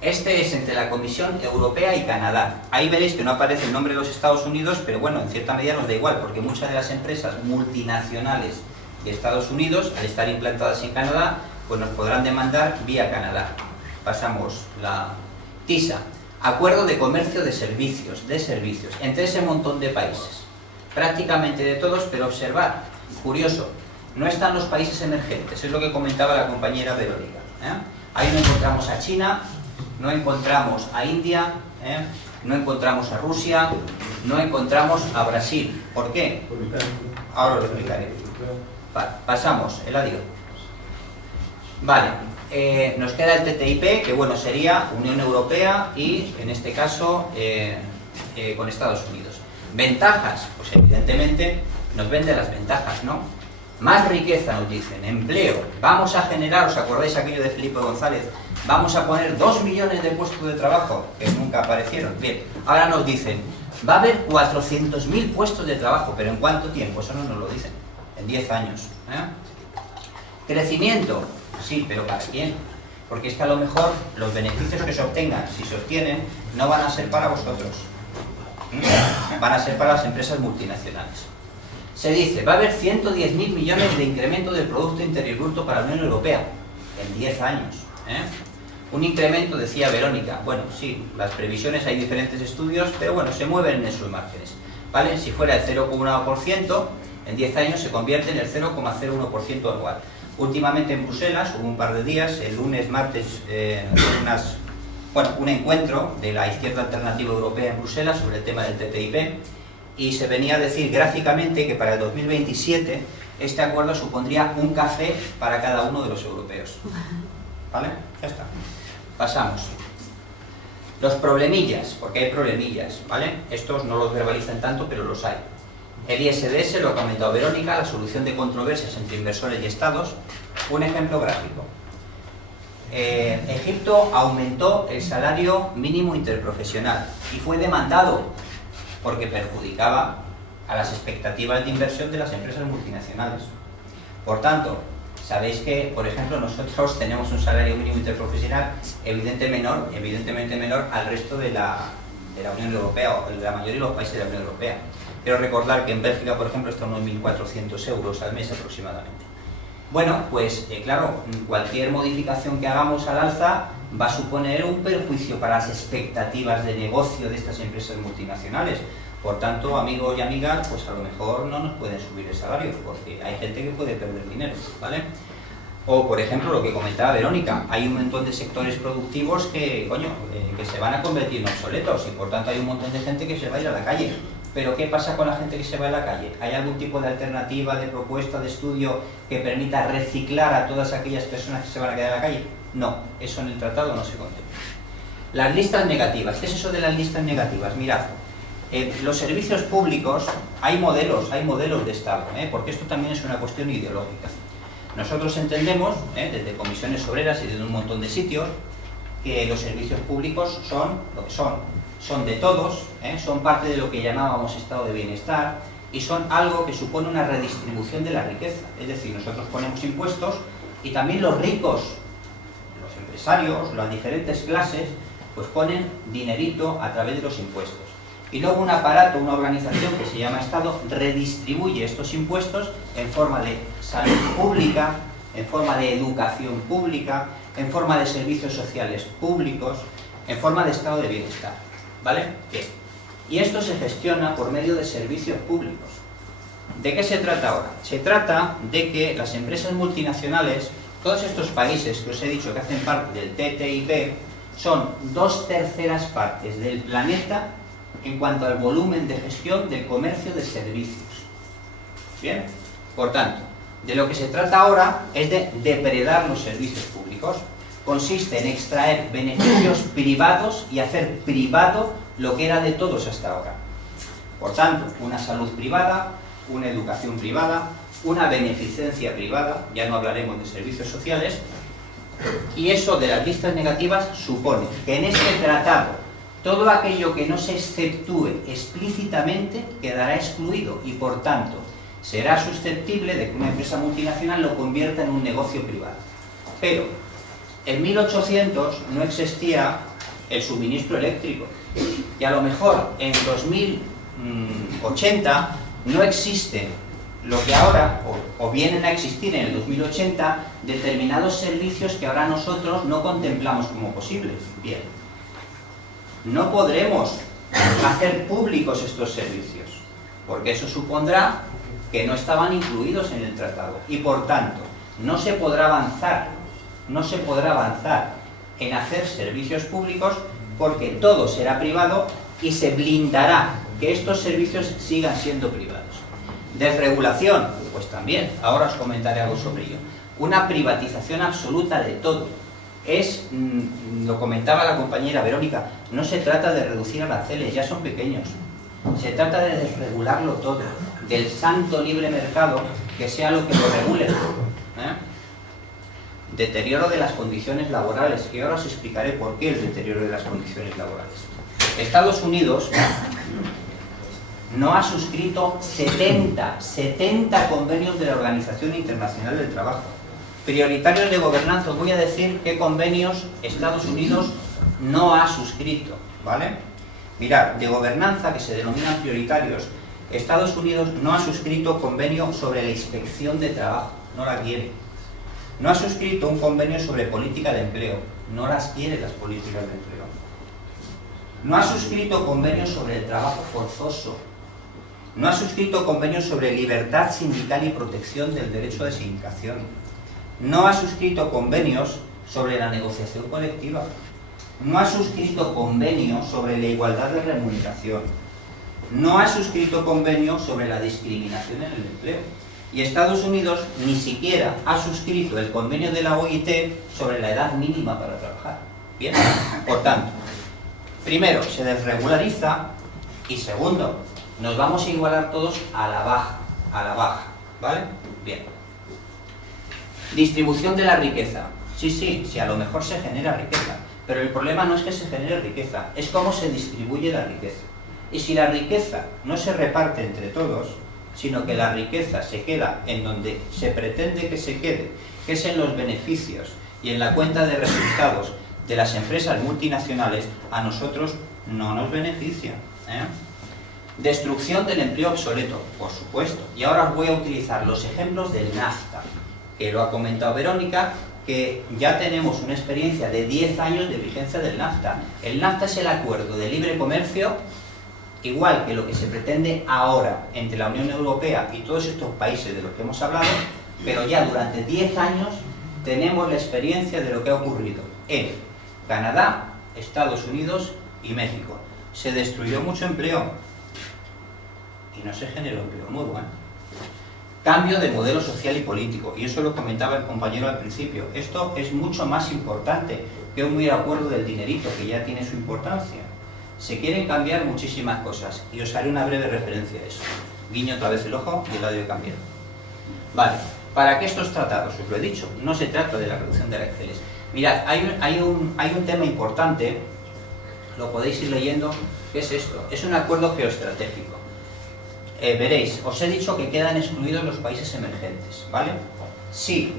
Este es entre la Comisión Europea y Canadá. Ahí veréis que no aparece el nombre de los Estados Unidos, pero bueno, en cierta medida nos da igual, porque muchas de las empresas multinacionales de Estados Unidos, al estar implantadas en Canadá, pues nos podrán demandar vía Canadá. Pasamos la TISA, Acuerdo de Comercio de Servicios, entre ese montón de países. Prácticamente de todos, pero observad, curioso, no están los países emergentes, es lo que comentaba la compañera Verónica, ¿eh? Ahí no encontramos a China, no encontramos a India, no encontramos a Rusia, no encontramos a Brasil. ¿Por qué? Ahora lo explicaré. Pasamos, Eladio. Vale, nos queda el TTIP, que bueno, sería Unión Europea y, en este caso, con Estados Unidos. ¿Ventajas? Pues evidentemente nos vende las ventajas, ¿no? Más riqueza, nos dicen, empleo. Vamos a generar, ¿os acordáis aquello de Felipe González? Vamos a poner 2 millones de puestos de trabajo, que nunca aparecieron. Bien, ahora nos dicen, va a haber 400.000 puestos de trabajo, pero ¿en cuánto tiempo? Eso no nos lo dicen. En 10 años. Crecimiento, sí, pero ¿para quién? Porque es que a lo mejor los beneficios que se obtengan, si se obtienen, no van a ser para vosotros. Van a ser para las empresas multinacionales. Se dice, va a haber 110.000 millones de incremento del Producto Interior Bruto para la Unión Europea en 10 años. Un incremento, decía Verónica, bueno, sí, las previsiones, hay diferentes estudios, pero bueno, se mueven en esos márgenes, ¿vale? Si fuera el 0,1%, en 10 años se convierte en el 0,01% anual. Últimamente en Bruselas, hubo un par de días, el lunes, martes, un encuentro de la izquierda alternativa europea en Bruselas sobre el tema del TTIP, y se venía a decir gráficamente que para el 2027 este acuerdo supondría un café para cada uno de los europeos. ¿Vale? Ya está. Pasamos. Los problemillas, porque hay problemillas, ¿vale? Estos no los verbalizan tanto, pero los hay. El ISDS, lo ha comentado Verónica, la solución de controversias entre inversores y estados. Un ejemplo gráfico. Egipto aumentó el salario mínimo interprofesional y fue demandado porque perjudicaba a las expectativas de inversión de las empresas multinacionales. Por tanto, sabéis que, por ejemplo, nosotros tenemos un salario mínimo interprofesional evidentemente menor al resto de la Unión Europea, o de la mayoría de los países de la Unión Europea. Quiero recordar que en Bélgica, por ejemplo, está unos 1.400 euros al mes aproximadamente. Bueno, pues claro, cualquier modificación que hagamos al alza va a suponer un perjuicio para las expectativas de negocio de estas empresas multinacionales. Por tanto, amigos y amigas, pues a lo mejor no nos pueden subir el salario, porque hay gente que puede perder dinero, ¿vale? O, por ejemplo, lo que comentaba Verónica, hay un montón de sectores productivos que, que se van a convertir en obsoletos, y por tanto hay un montón de gente que se va a ir a la calle. Pero ¿qué pasa con la gente que se va a la calle? ¿Hay algún tipo de alternativa, de propuesta, de estudio que permita reciclar a todas aquellas personas que se van a quedar en la calle? No, eso en el tratado no se contempla. Las listas negativas. ¿Qué es eso de las listas negativas? Mirad, los servicios públicos, hay modelos de Estado, porque esto también es una cuestión ideológica. Nosotros entendemos, desde comisiones obreras y desde un montón de sitios, que los servicios públicos son lo que son de todos, son parte de lo que llamábamos estado de bienestar, y son algo que supone una redistribución de la riqueza. Es decir, nosotros ponemos impuestos y también los ricos, los empresarios, las diferentes clases, pues ponen dinerito a través de los impuestos. Y luego un aparato, una organización que se llama Estado, redistribuye estos impuestos en forma de salud pública, en forma de educación pública, en forma de servicios sociales públicos, en forma de estado de bienestar. ¿Vale? Bien. Y esto se gestiona por medio de servicios públicos. ¿De qué se trata ahora? Se trata de que las empresas multinacionales, todos estos países que os he dicho que hacen parte del TTIP, son 2/3 partes del planeta en cuanto al volumen de gestión del comercio de servicios. ¿Bien? Por tanto, de lo que se trata ahora es de depredar los servicios públicos. Consiste en extraer beneficios privados y hacer privado lo que era de todos hasta ahora. Por tanto, una salud privada, una educación privada, una beneficencia privada, ya no hablaremos de servicios sociales, y eso de las listas negativas supone que en este tratado todo aquello que no se exceptúe explícitamente quedará excluido y por tanto será susceptible de que una empresa multinacional lo convierta en un negocio privado. Pero en 1800 no existía el suministro eléctrico y a lo mejor en 2080 no existe lo que ahora, o vienen a existir en el 2080, determinados servicios que ahora nosotros no contemplamos como posibles. Bien, no podremos hacer públicos estos servicios, porque eso supondrá que no estaban incluidos en el tratado y por tanto no se podrá avanzar en hacer servicios públicos porque todo será privado y se blindará que estos servicios sigan siendo privados. Desregulación, pues también, ahora os comentaré algo sobre ello. Una privatización absoluta de todo. Lo comentaba la compañera Verónica, no se trata de reducir aranceles, ya son pequeños. Se trata de desregularlo todo, del santo libre mercado, que sea lo que lo regule. Deterioro de las condiciones laborales, y ahora os explicaré por qué el deterioro de las condiciones laborales. Estados Unidos no ha suscrito 70 convenios de la Organización Internacional del Trabajo. Prioritarios de gobernanza, os voy a decir qué convenios Estados Unidos no ha suscrito, ¿vale? Mirad, de gobernanza, que se denominan prioritarios, Estados Unidos no ha suscrito convenio sobre la inspección de trabajo, no la quiere. No ha suscrito un convenio sobre política de empleo, no las quiere las políticas de empleo. No ha suscrito convenios sobre el trabajo forzoso. No ha suscrito convenios sobre libertad sindical y protección del derecho de sindicación. No ha suscrito convenios sobre la negociación colectiva. No ha suscrito convenios sobre la igualdad de remuneración. No ha suscrito convenios sobre la discriminación en el empleo. Y Estados Unidos ni siquiera ha suscrito el convenio de la OIT sobre la edad mínima para trabajar. Bien, por tanto, primero, se desregulariza y segundo, nos vamos a igualar todos a la baja, ¿vale? Bien. Distribución de la riqueza. Sí, a lo mejor se genera riqueza, pero el problema no es que se genere riqueza, es cómo se distribuye la riqueza. Y si la riqueza no se reparte entre todos, sino que la riqueza se queda en donde se pretende que se quede, que es en los beneficios y en la cuenta de resultados de las empresas multinacionales, a nosotros no nos beneficia. Destrucción del empleo obsoleto, por supuesto. Y ahora os voy a utilizar los ejemplos del NAFTA, que lo ha comentado Verónica, que ya tenemos una experiencia de 10 años de vigencia del NAFTA. El NAFTA es el acuerdo de libre comercio, igual que lo que se pretende ahora entre la Unión Europea y todos estos países de los que hemos hablado, pero ya durante 10 años tenemos la experiencia de lo que ha ocurrido en Canadá, Estados Unidos y México. Se destruyó mucho empleo y no se generó empleo nuevo. Cambio de modelo social y político, y eso lo comentaba el compañero al principio. Esto es mucho más importante que un mero acuerdo del dinerito, que ya tiene su importancia. Se quieren cambiar muchísimas cosas, y os haré una breve referencia a eso. Guiño otra vez el ojo y el audio cambiado. Vale, ¿para qué estos tratados? Os lo he dicho, no se trata de la reducción de aranceles. Mirad, hay un tema importante, lo podéis ir leyendo, ¿qué es esto? Es un acuerdo geoestratégico. Veréis, os he dicho que quedan excluidos los países emergentes, ¿vale? Si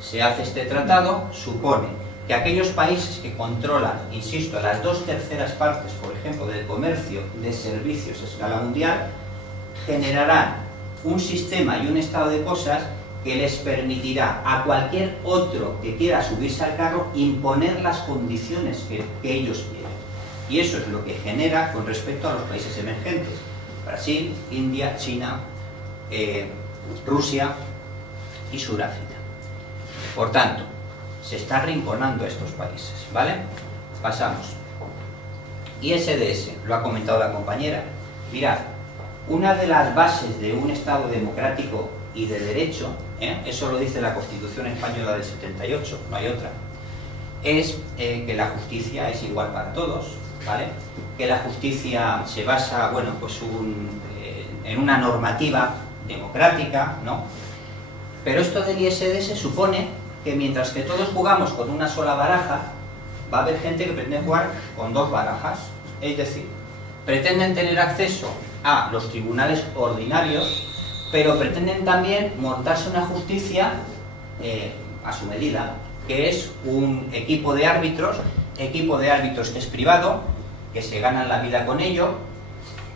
se hace este tratado, supone que aquellos países que controlan, insisto, las 2/3 partes, por ejemplo, del comercio de servicios a escala mundial, generarán un sistema y un estado de cosas que les permitirá a cualquier otro que quiera subirse al carro imponer las condiciones que ellos quieren. Y eso es lo que genera con respecto a los países emergentes. Brasil, India, China, Rusia y Sudáfrica. Por tanto, se está arrinconando a estos países, ¿vale? Pasamos. ISDS, lo ha comentado la compañera. Mirad, una de las bases de un Estado democrático y de derecho, eso lo dice la Constitución Española del 78, no hay otra, es que la justicia es igual para todos, ¿vale? Que la justicia se basa, bueno, pues en una normativa democrática, ¿no? Pero esto del ISDS supone que mientras que todos jugamos con una sola baraja, va a haber gente que pretende jugar con 2 barajas, es decir, pretenden tener acceso a los tribunales ordinarios, pero pretenden también montarse una justicia a su medida, que es un equipo de árbitros que es privado, que se ganan la vida con ello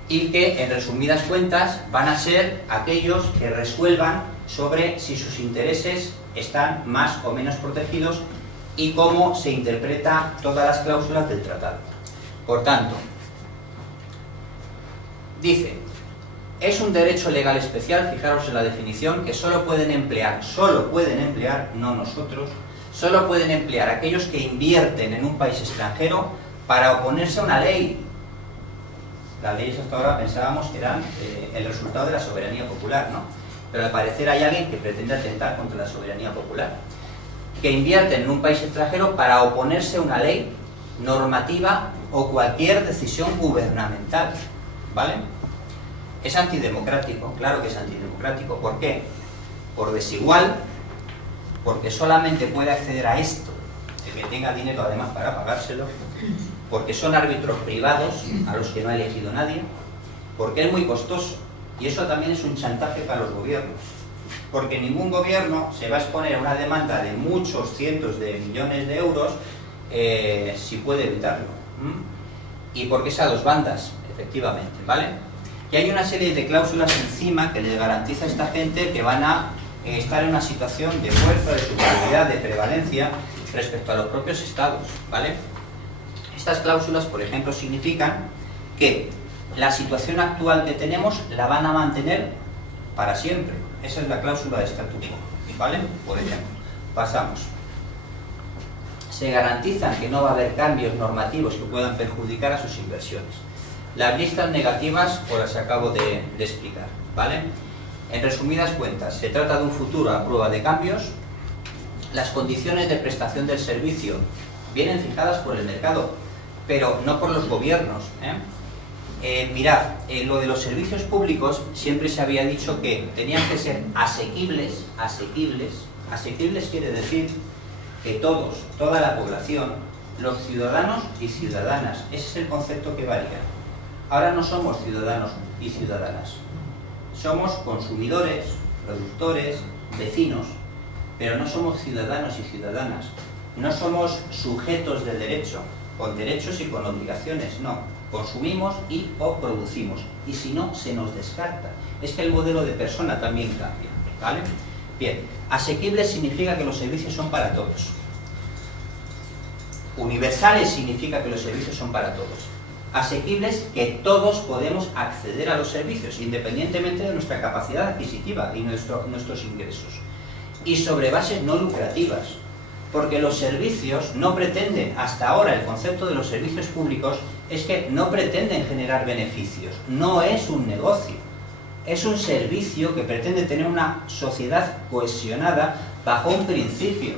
y que, en resumidas cuentas, van a ser aquellos que resuelvan sobre si sus intereses están más o menos protegidos y cómo se interpreta todas las cláusulas del tratado. Por tanto, dice, es un derecho legal especial, fijaros en la definición, que solo pueden emplear, no nosotros, solo pueden emplear aquellos que invierten en un país extranjero para oponerse a una ley. Las leyes hasta ahora pensábamos que eran el resultado de la soberanía popular, ¿no? Pero al parecer hay alguien que pretende atentar contra la soberanía popular. Que invierten en un país extranjero para oponerse a una ley, normativa o cualquier decisión gubernamental, ¿vale? Es antidemocrático, claro que es antidemocrático. ¿Por qué? Por desigual, porque solamente puede acceder a esto el que tenga dinero además para pagárselo, porque son árbitros privados a los que no ha elegido nadie, porque es muy costoso, y eso también es un chantaje para los gobiernos, porque ningún gobierno se va a exponer a una demanda de muchos cientos de millones de euros si puede evitarlo. Y porque es a dos bandas, efectivamente, ¿vale? Y hay una serie de cláusulas encima que les garantiza a esta gente que van a estar en una situación de fuerza, de superioridad, de prevalencia respecto a los propios estados, ¿vale? Estas cláusulas, por ejemplo, significan que la situación actual que tenemos la van a mantener para siempre. Esa es la cláusula de statu quo, ¿vale? Por ejemplo, pasamos. Se garantizan que no va a haber cambios normativos que puedan perjudicar a sus inversiones. Las listas negativas os las acabo de explicar, ¿vale? En resumidas cuentas, se trata de un futuro a prueba de cambios. Las condiciones de prestación del servicio vienen fijadas por el mercado, pero no por los gobiernos, mirad, lo de los servicios públicos siempre se había dicho que tenían que ser asequibles. Asequibles quiere decir que todos, toda la población, los ciudadanos y ciudadanas, ese es el concepto que varía. Ahora no somos ciudadanos y ciudadanas, somos consumidores, productores, vecinos, pero no somos ciudadanos y ciudadanas, no somos sujetos del derecho, con derechos y con obligaciones, no. Consumimos y o producimos, y si no, se nos descarta. Es que el modelo de persona también cambia, ¿vale? Bien, asequibles significa que los servicios son para todos. Universales significa que los servicios son para todos. Asequibles, que todos podemos acceder a los servicios, independientemente de nuestra capacidad adquisitiva y nuestros ingresos. Y sobre bases no lucrativas, porque los servicios no pretenden, hasta ahora el concepto de los servicios públicos es que no pretenden generar beneficios, no es un negocio, es un servicio que pretende tener una sociedad cohesionada bajo un principio,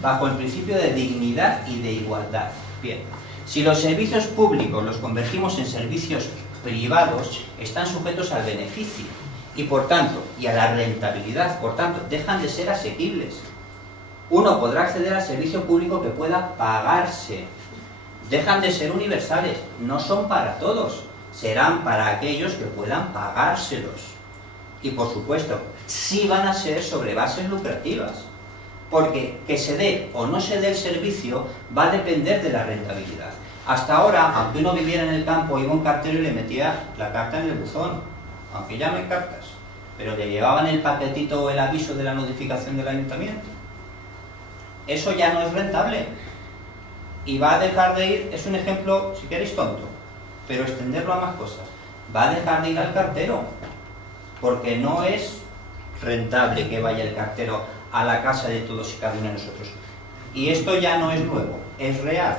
bajo el principio de dignidad y de igualdad. Bien, si los servicios públicos los convertimos en servicios privados, están sujetos al beneficio y por tanto, y a la rentabilidad, por tanto, dejan de ser asequibles. Uno podrá acceder al servicio público que pueda pagarse. Dejan de ser universales, no son para todos, serán para aquellos que puedan pagárselos. Y por supuesto, sí van a ser sobre bases lucrativas, porque que se dé o no se dé el servicio va a depender de la rentabilidad. Hasta ahora, aunque uno viviera en el campo, iba a un cartero y le metía la carta en el buzón, aunque ya no hay cartas, pero le llevaban el paquetito o el aviso de la notificación del ayuntamiento. Eso ya no es rentable y va a dejar de ir, es un ejemplo, si queréis, tonto, pero extenderlo a más cosas. Va a dejar de ir al cartero, porque no es rentable que vaya el cartero a la casa de todos y cada uno de nosotros. Y esto ya no es nuevo, es real.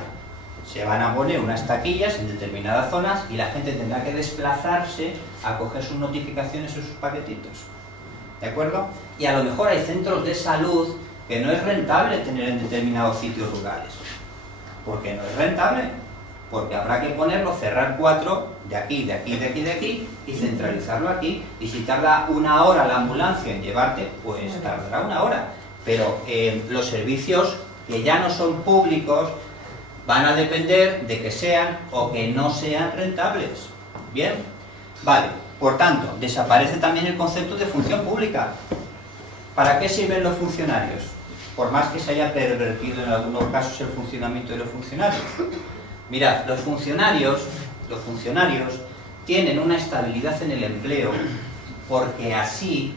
Se van a poner unas taquillas en determinadas zonas y la gente tendrá que desplazarse a coger sus notificaciones o sus paquetitos. ¿De acuerdo? Y a lo mejor hay centros de salud que no es rentable tener en determinados sitios rurales. ¿Por qué no es rentable? Porque habrá que ponerlo, cerrar 4 de aquí, de aquí, de aquí, de aquí y centralizarlo aquí. Y si tarda 1 hora la ambulancia en llevarte, pues tardará 1 hora. Pero los servicios que ya no son públicos van a depender de que sean o que no sean rentables. ¿Bien? Vale. Por tanto, desaparece también el concepto de función pública. ¿Para qué sirven los funcionarios? Por más que se haya pervertido en algunos casos el funcionamiento de los funcionarios. Mirad, los funcionarios tienen una estabilidad en el empleo porque así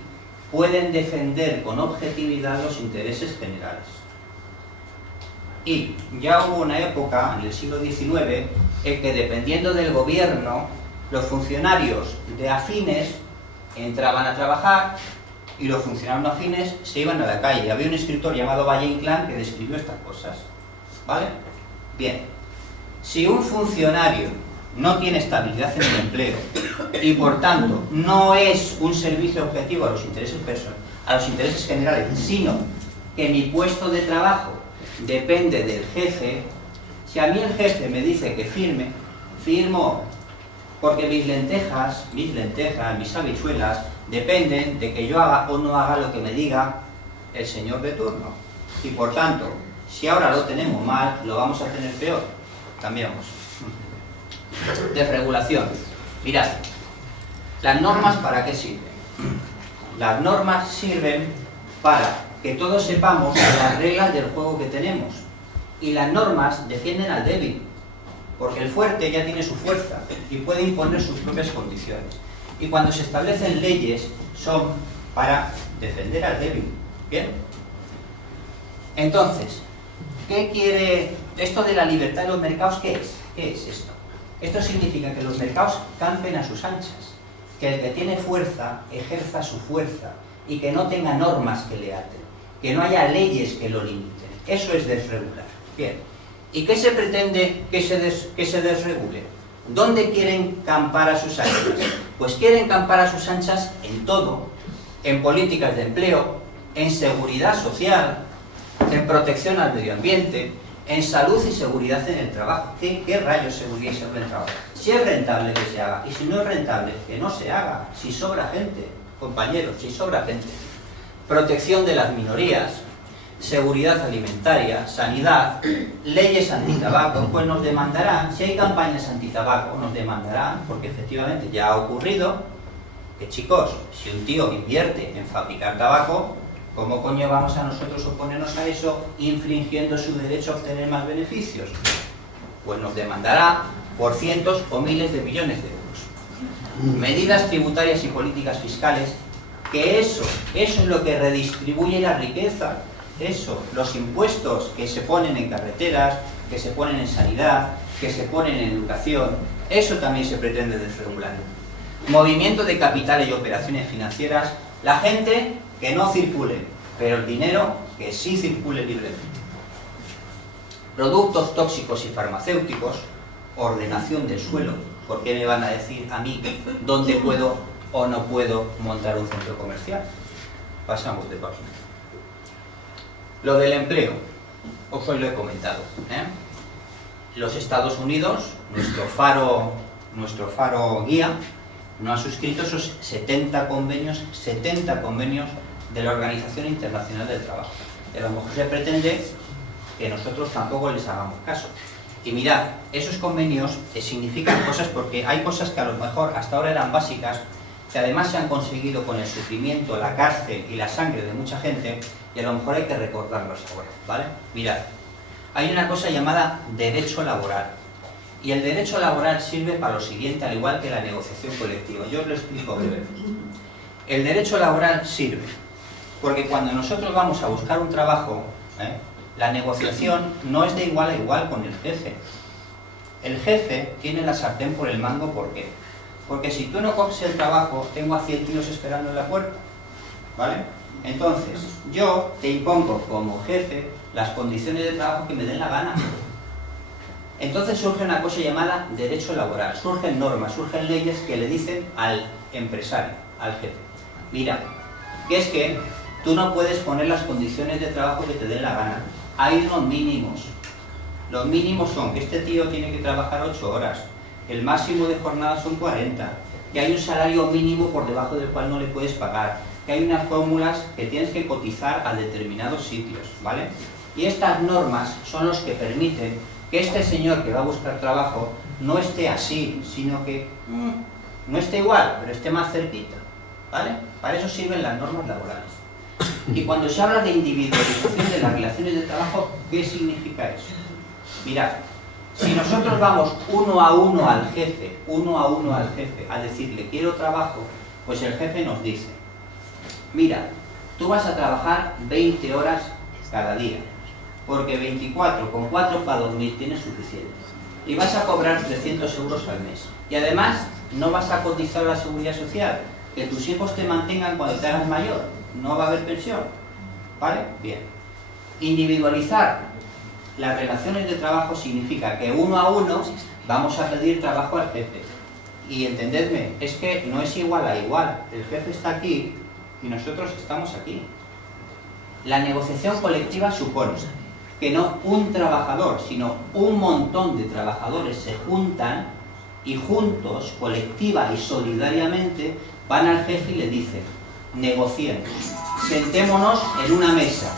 pueden defender con objetividad los intereses generales. Y ya hubo una época, en el siglo XIX, en que dependiendo del gobierno, los funcionarios de afines entraban a trabajar y los funcionarios no afines se iban a la calle. Había un escritor llamado Valle Inclán que describió estas cosas. ¿Vale? Bien. Si un funcionario no tiene estabilidad en el empleo y por tanto no es un servicio objetivo a los intereses generales, sino que mi puesto de trabajo depende del jefe, si a mí el jefe me dice que firme, firmo, porque mis lentejas, mis habichuelas, dependen de que yo haga o no haga lo que me diga el señor de turno. Y por tanto, si ahora lo tenemos mal, lo vamos a tener peor. Cambiamos. Desregulación. Mirad, ¿las normas para qué sirven? Las normas sirven para que todos sepamos las reglas del juego que tenemos. Y las normas defienden al débil, porque el fuerte ya tiene su fuerza y puede imponer sus propias condiciones. Y cuando se establecen leyes son para defender al débil. ¿Bien? Entonces, ¿qué quiere esto de la libertad de los mercados? ¿Qué es? ¿Qué es esto? Esto significa que los mercados campen a sus anchas, que el que tiene fuerza ejerza su fuerza y que no tenga normas que le aten, que no haya leyes que lo limiten. Eso es desregular. Bien. ¿Y qué se pretende que se desregule? ¿Dónde quieren campar a sus anchas? Pues quieren campar a sus anchas en todo, en políticas de empleo, en seguridad social, en protección al medio ambiente, en salud y seguridad en el trabajo. ¿Qué rayos seguridad y seguridad en el trabajo? Si es rentable que se haga, y si no es rentable, que no se haga, si sobra gente, compañeros, si sobra gente. Protección de las minorías, seguridad alimentaria, sanidad, leyes antitabaco, pues nos demandarán, si hay campañas antitabaco, nos demandarán, porque efectivamente ya ha ocurrido, que chicos, si un tío invierte en fabricar tabaco, ¿cómo coño vamos a nosotros oponernos a eso infringiendo su derecho a obtener más beneficios? Pues nos demandará por cientos o miles de millones de euros. Medidas tributarias y políticas fiscales, que eso es lo que redistribuye la riqueza. Eso, los impuestos que se ponen en carreteras, que se ponen en sanidad, que se ponen en educación, eso también se pretende desregular. Movimiento de capitales y operaciones financieras, la gente que no circule, pero el dinero que sí circule libremente. Productos tóxicos y farmacéuticos, ordenación del suelo, ¿por qué me van a decir a mí dónde puedo o no puedo montar un centro comercial? Pasamos de página. Lo del empleo, os hoy lo he comentado. Los Estados Unidos, nuestro faro guía, no ha suscrito esos 70 convenios de la Organización Internacional del Trabajo. Y a lo mejor se pretende que nosotros tampoco les hagamos caso. Y mirad, esos convenios significan cosas porque hay cosas que a lo mejor hasta ahora eran básicas, que además se han conseguido con el sufrimiento, la cárcel y la sangre de mucha gente, y a lo mejor hay que recordarlos ahora, ¿vale? Mirad, hay una cosa llamada derecho laboral. Y el derecho laboral sirve para lo siguiente, al igual que la negociación colectiva. Yo os lo explico brevemente. El derecho laboral sirve porque cuando nosotros vamos a buscar un trabajo, la negociación no es de igual a igual con el jefe. El jefe tiene la sartén por el mango, ¿por qué? Porque si tú no coges el trabajo, tengo a 100 tíos esperando en la puerta, ¿vale? Entonces, yo te impongo como jefe las condiciones de trabajo que me den la gana. Entonces surge una cosa llamada derecho laboral, surgen normas, surgen leyes que le dicen al empresario, al jefe, mira, que es que tú no puedes poner las condiciones de trabajo que te den la gana, hay unos mínimos. Los mínimos son que este tío tiene que trabajar 8 horas, el máximo de jornada son 40, que hay un salario mínimo por debajo del cual no le puedes pagar, que hay unas fórmulas que tienes que cotizar a determinados sitios, ¿vale? Y estas normas son los que permiten que este señor que va a buscar trabajo no esté así, sino que no esté igual, pero esté más cerquita, ¿vale? Para eso sirven las normas laborales. Y cuando se habla de individualización de las relaciones de trabajo, ¿qué significa eso? Mirad, si nosotros vamos uno a uno al jefe, a decirle quiero trabajo, pues el jefe nos dice, mira, tú vas a trabajar 20 horas cada día, porque 24 con 4 para dormir tienes suficiente. Y vas a cobrar 300 euros al mes. Y además no vas a cotizar a la seguridad social, que tus hijos te mantengan cuando te hagas mayor. no va a haber pensión, ¿vale? Bien. Individualizar las relaciones de trabajo significa que uno a uno vamos a pedir trabajo al jefe. Y entendedme, es que no es igual a igual. El jefe está aquí y nosotros estamos aquí. La negociación colectiva supone que no un trabajador, sino un montón de trabajadores se juntan y juntos, colectiva y solidariamente, van al jefe y le dicen: negociemos, sentémonos en una mesa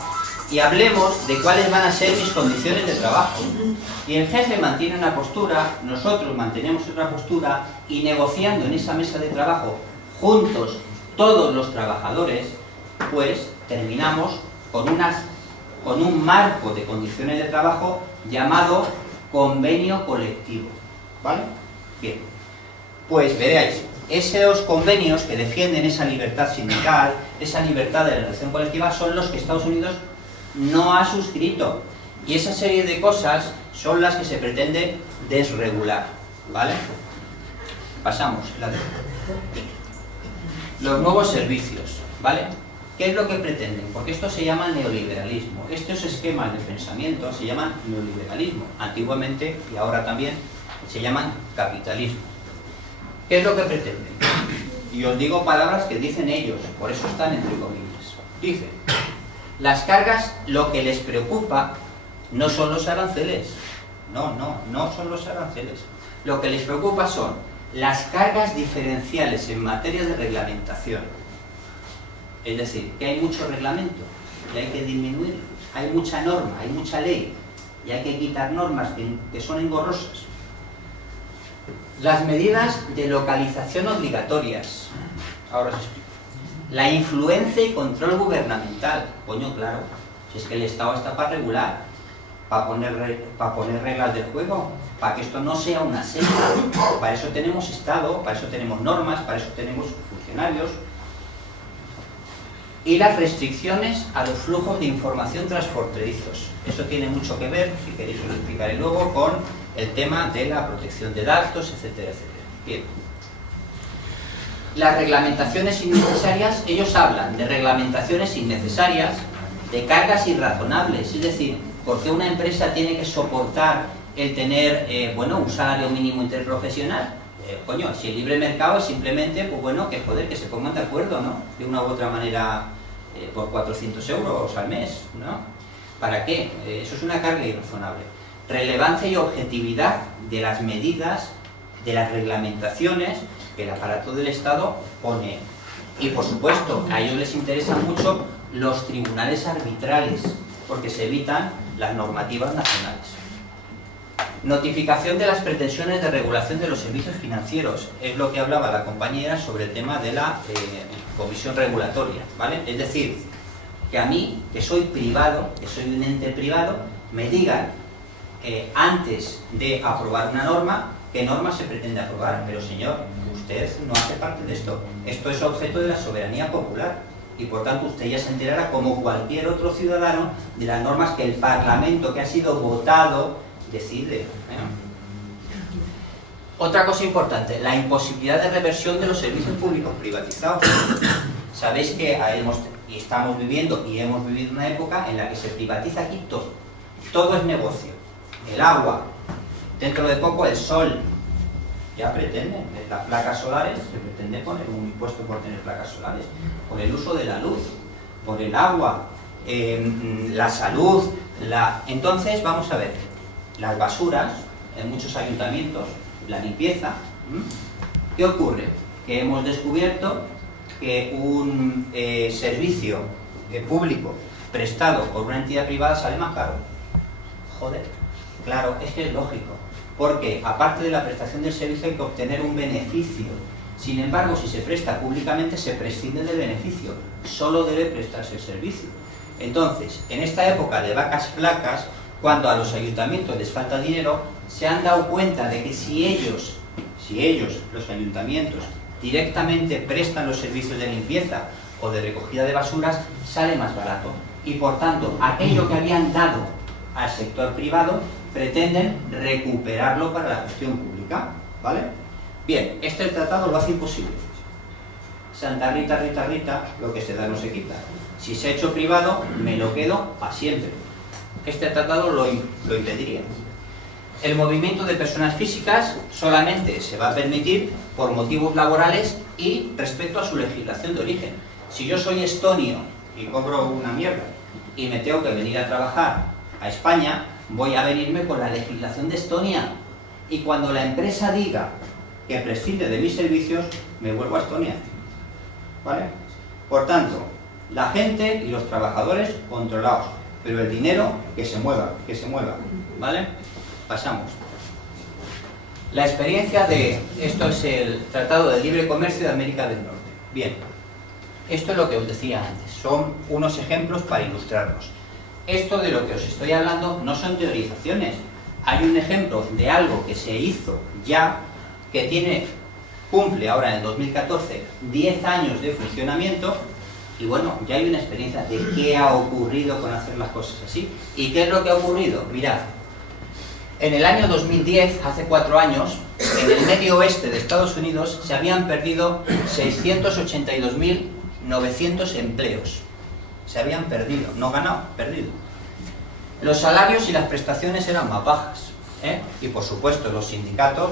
y hablemos de cuáles van a ser mis condiciones de trabajo. Y el jefe mantiene una postura, nosotros mantenemos otra postura, y negociando en esa mesa de trabajo juntos todos los trabajadores, pues terminamos con un marco de condiciones de trabajo llamado convenio colectivo, ¿vale? Bien, pues veréis, esos convenios que defienden esa libertad sindical, esa libertad de la relación colectiva, son los que Estados Unidos no ha suscrito, y esa serie de cosas son las que se pretende desregular, ¿vale? Pasamos, los nuevos servicios, ¿vale? ¿Qué es lo que pretenden? Porque esto se llama neoliberalismo. Estos esquemas de pensamiento se llaman neoliberalismo. Antiguamente, y ahora también, se llaman capitalismo. ¿Qué es lo que pretenden? Y os digo palabras que dicen ellos, por eso están entre comillas. Dicen: las cargas, lo que les preocupa no son los aranceles. No son los aranceles. Lo que les preocupa son las cargas diferenciales en materia de reglamentación. Es decir, que hay mucho reglamento y hay que disminuir, hay mucha norma, hay mucha ley y hay que quitar normas que son engorrosas. Las medidas de localización obligatorias. Ahora os explico. La influencia y control gubernamental. Coño, claro, si es que el Estado está para regular, para poner reglas del juego, para que esto no sea una secta. Para eso tenemos Estado, para eso tenemos normas, para eso tenemos funcionarios. Y las restricciones a los flujos de información transfronterizos. Eso tiene mucho que ver, si queréis os lo explicaré luego, con el tema de la protección de datos, etcétera, etcétera. Bien. Las reglamentaciones innecesarias, ellos hablan de reglamentaciones innecesarias, de cargas irrazonables, es decir, ¿por qué una empresa tiene que soportar el tener un salario mínimo interprofesional? Coño, si el libre mercado es simplemente, pues bueno, que joder, que se pongan de acuerdo, ¿no? De una u otra manera, por 400 euros al mes, ¿no? ¿Para qué? Eso es una carga irrazonable. Relevancia y objetividad de las medidas, de las reglamentaciones que el aparato del Estado pone. Y por supuesto, a ellos les interesan mucho los tribunales arbitrales, porque se evitan las normativas nacionales. Notificación de las pretensiones de regulación de los servicios financieros. Es lo que hablaba la compañera sobre el tema de la comisión regulatoria, ¿vale? Es decir, que a mí, que soy privado, que soy un ente privado, me digan antes de aprobar una norma, qué norma se pretende aprobar. Pero señor, usted no hace parte de esto. Esto es objeto de la soberanía popular. Y por tanto usted ya se enterará, como cualquier otro ciudadano, de las normas que el Parlamento, que ha sido votado, decide. Otra cosa importante, la imposibilidad de reversión de los servicios públicos privatizados. Sabéis que estamos viviendo y hemos vivido una época en la que se privatiza aquí todo. Todo es negocio. El agua, dentro de poco el sol. Ya pretenden, las placas solares, se pretende poner un impuesto por tener placas solares, por el uso de la luz, por el agua, la salud. Entonces, vamos a ver, las basuras en muchos ayuntamientos, la limpieza. ¿Qué ocurre? Que hemos descubierto que un servicio público prestado por una entidad privada sale más caro. Joder, claro, es que es lógico. Porque aparte de la prestación del servicio hay que obtener un beneficio. Sin embargo, si se presta públicamente se prescinde del beneficio. Solo debe prestarse el servicio. Entonces, en esta época de vacas flacas, cuando a los ayuntamientos les falta dinero, se han dado cuenta de que si ellos, los ayuntamientos, directamente prestan los servicios de limpieza o de recogida de basuras, sale más barato. Y por tanto, aquello que habían dado al sector privado, pretenden recuperarlo para la gestión pública, ¿vale? Bien, este tratado lo hace imposible. Santa Rita, Rita, Rita, lo que se da no se quita. Si se ha hecho privado, me lo quedo para siempre. Este tratado lo impediría. El movimiento de personas físicas solamente se va a permitir por motivos laborales y respecto a su legislación de origen. Si yo soy estonio y cobro una mierda y me tengo que venir a trabajar a España, voy a venirme con la legislación de Estonia. Y cuando la empresa diga que prescinde de mis servicios, me vuelvo a Estonia. ¿Vale? Por tanto, la gente y los trabajadores controlados, pero el dinero que se mueva, ¿vale? Pasamos. La experiencia de... Esto es el Tratado de Libre Comercio de América del Norte. Bien, esto es lo que os decía antes, son unos ejemplos para ilustrarnos. Esto de lo que os estoy hablando no son teorizaciones. Hay un ejemplo de algo que se hizo ya, que cumple ahora en el 2014 10 años de funcionamiento, y bueno, ya hay una experiencia de qué ha ocurrido con hacer las cosas así. ¿Y qué es lo que ha ocurrido? Mirad, en el año 2010, hace 4 años, en el medio oeste de Estados Unidos se habían perdido 682.900 empleos. Se habían perdido, no ganado, perdido. Los salarios y las prestaciones eran más bajas, ¿eh? Y por supuesto los sindicatos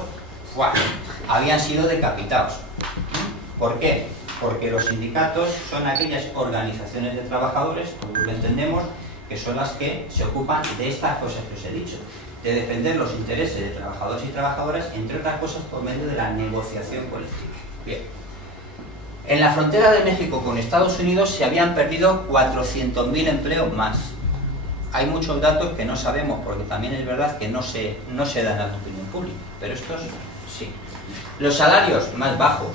habían sido decapitados. ¿Por qué? Porque los sindicatos son aquellas organizaciones de trabajadores, todos lo entendemos, que son las que se ocupan de estas cosas que os he dicho, de defender los intereses de trabajadores y trabajadoras, entre otras cosas por medio de la negociación colectiva. Bien. En la frontera de México con Estados Unidos se habían perdido 400.000 empleos más. Hay muchos datos que no sabemos, porque también es verdad que no se dan a la opinión pública, pero estos sí. Los salarios más bajos.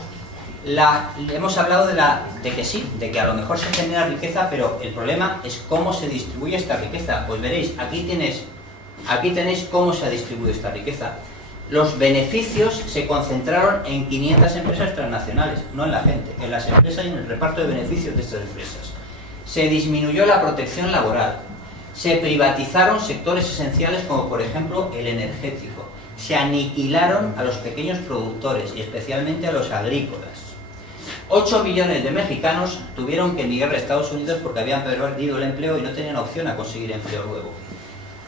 Hemos hablado de que sí, de que a lo mejor se genera riqueza, pero el problema es cómo se distribuye esta riqueza. Pues veréis, aquí tenéis cómo se ha distribuido esta riqueza. Los beneficios se concentraron en 500 empresas transnacionales, no en la gente, en las empresas y en el reparto de beneficios de estas empresas. Se disminuyó la protección laboral, se privatizaron sectores esenciales como por ejemplo el energético, se aniquilaron a los pequeños productores y especialmente a los agrícolas. 8 millones de mexicanos tuvieron que emigrar a Estados Unidos porque habían perdido el empleo y no tenían opción a conseguir empleo luego.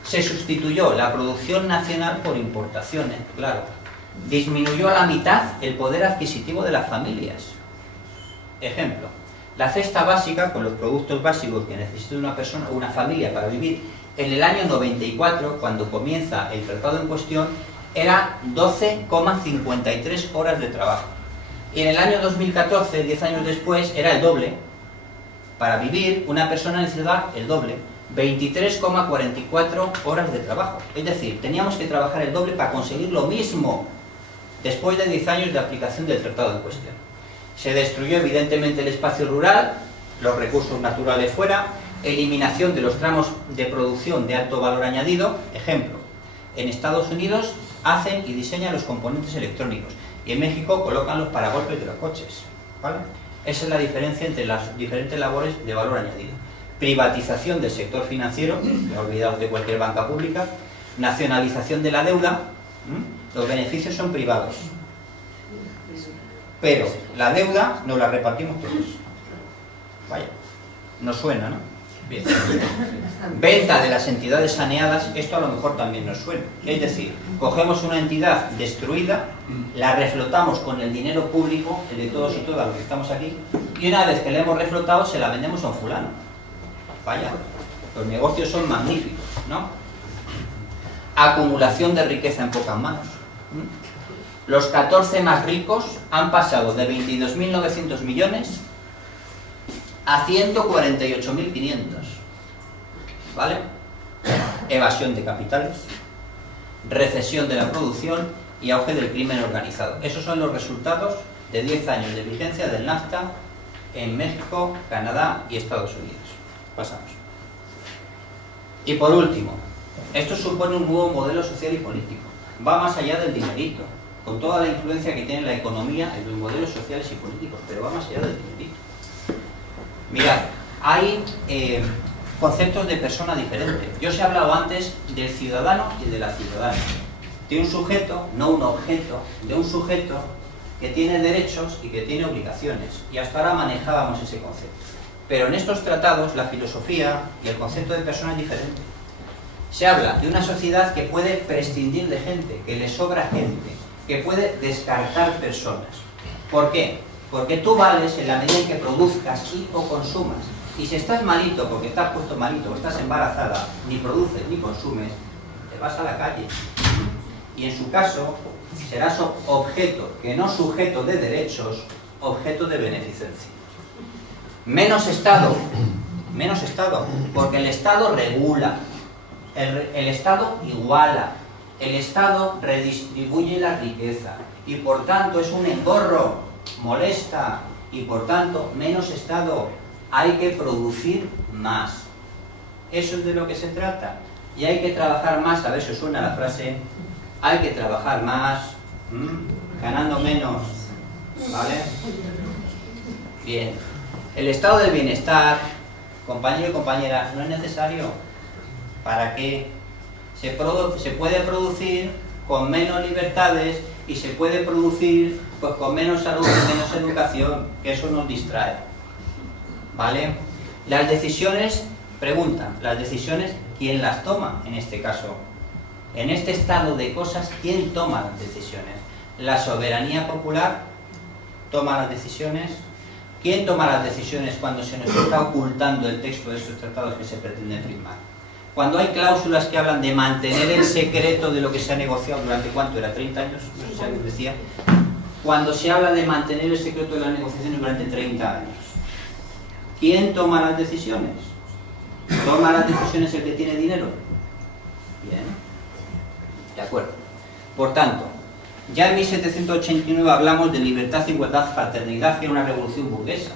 Se sustituyó la producción nacional por importaciones, claro. Disminuyó a la mitad el poder adquisitivo de las familias. Ejemplo, la cesta básica, con los productos básicos que necesita una persona o una familia para vivir, en el año 94, cuando comienza el tratado en cuestión, era 12,53 horas de trabajo. Y en el año 2014, 10 años después, era el doble. Para vivir, una persona en ciudad, el doble. 23,44 horas de trabajo. Es decir, teníamos que trabajar el doble para conseguir lo mismo después de 10 años de aplicación del tratado en cuestión. Se destruyó evidentemente el espacio rural, los recursos naturales fuera, eliminación de los tramos de producción de alto valor añadido. Ejemplo, en Estados Unidos hacen y diseñan los componentes electrónicos y en México colocan los paragolpes de los coches, ¿vale? Esa es la diferencia entre las diferentes labores de valor añadido. Privatización del sector financiero, olvidaos de cualquier banca pública, nacionalización de la deuda, los beneficios son privados, pero la deuda nos la repartimos todos. Vaya, nos suena, ¿no? Bien. Venta de las entidades saneadas, esto a lo mejor también nos suena. Es decir, cogemos una entidad destruida, la reflotamos con el dinero público, el de todos y todas los que estamos aquí, y una vez que la hemos reflotado se la vendemos a un fulano. Vaya, los negocios son magníficos, ¿no? Acumulación de riqueza en pocas manos. Los 14 más ricos han pasado de 22.900 millones a 148.500, ¿vale? Evasión de capitales, recesión de la producción y auge del crimen organizado. Esos son los resultados de 10 años de vigencia del NAFTA en México, Canadá y Estados Unidos. Pasamos. Y por último, esto supone un nuevo modelo social y político. Va más allá del dinerito, con toda la influencia que tiene la economía en los modelos sociales y políticos, pero va más allá del dinerito. Mirad, hay conceptos de persona diferentes. Yo os he hablado antes del ciudadano y de la ciudadana. De un sujeto, no un objeto, de un sujeto que tiene derechos y que tiene obligaciones, y hasta ahora manejábamos ese concepto. Pero en estos tratados la filosofía y el concepto de persona es diferente. Se habla de una sociedad que puede prescindir de gente, que le sobra gente, que puede descartar personas. ¿Por qué? Porque tú vales en la medida en que produzcas y o consumas. Y si estás malito, porque estás puesto malito o estás embarazada, ni produces ni consumes, te vas a la calle. Y en su caso, serás objeto, que no sujeto de derechos, objeto de beneficencia. Menos Estado, porque el Estado regula, el Estado iguala, el Estado redistribuye la riqueza y por tanto es un engorro, molesta y por tanto menos Estado, hay que producir más. Eso es de lo que se trata y hay que trabajar más. A ver si os suena la frase, hay que trabajar más, ganando menos, ¿vale? Bien, el estado del bienestar, compañero y compañera, no es necesario. ¿Para qué? Se puede producir con menos libertades y se puede producir pues con menos salud y menos educación, que eso nos distrae, ¿vale? Las decisiones, preguntan, las decisiones, ¿quién las toma en este caso? En este estado de cosas, ¿quién toma las decisiones? ¿La soberanía popular toma las decisiones? ¿Quién toma las decisiones cuando se nos está ocultando el texto de estos tratados que se pretenden firmar? Cuando hay cláusulas que hablan de mantener el secreto de lo que se ha negociado durante, ¿cuánto era? ¿30 años? No sé si alguien decía. Cuando se habla de mantener el secreto de las negociaciones durante 30 años. ¿Quién toma las decisiones? ¿Toma las decisiones el que tiene dinero? Bien. De acuerdo. Por tanto, ya en 1789 hablamos de libertad, igualdad, fraternidad, que era una revolución burguesa.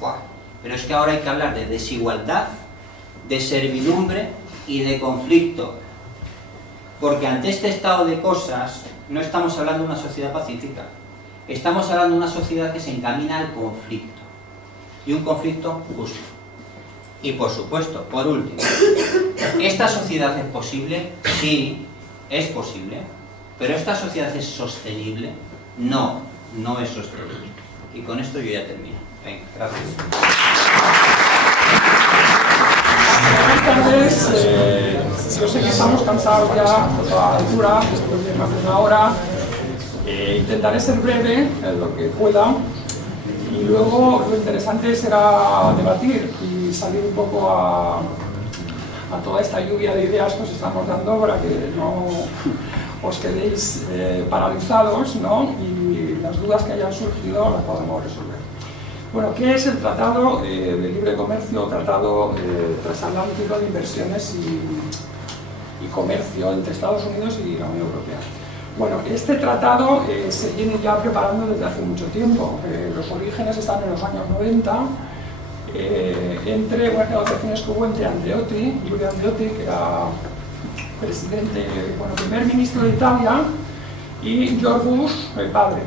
¡Buah! Pero es que ahora hay que hablar de desigualdad, de servidumbre y de conflicto. Porque ante este estado de cosas no estamos hablando de una sociedad pacífica. Estamos hablando de una sociedad que se encamina al conflicto. Y un conflicto justo. Y por supuesto, por último, ¿esta sociedad es posible? Sí, es posible. ¿Pero esta sociedad es sostenible? No, no es sostenible. Y con esto yo ya termino. Venga, gracias. Buenas tardes. Yo sé que estamos cansados ya a toda altura, después de más de una hora. Intentaré ser breve en lo que pueda. Y luego lo interesante será debatir y salir un poco a toda esta lluvia de ideas que os estamos dando para que no os quedéis paralizados, ¿no? Y las dudas que hayan surgido las podemos resolver. Bueno, ¿qué es el Tratado de Libre Comercio, Tratado Transatlántico de Inversiones y Comercio entre Estados Unidos y la Unión Europea? Bueno, este tratado se viene ya preparando desde hace mucho tiempo. Los orígenes están en los años 90, entre unas negociaciones que hubo entre Andreotti, Giulio Andreotti, que era presidente, bueno, primer ministro de Italia, y George Bush, el padre.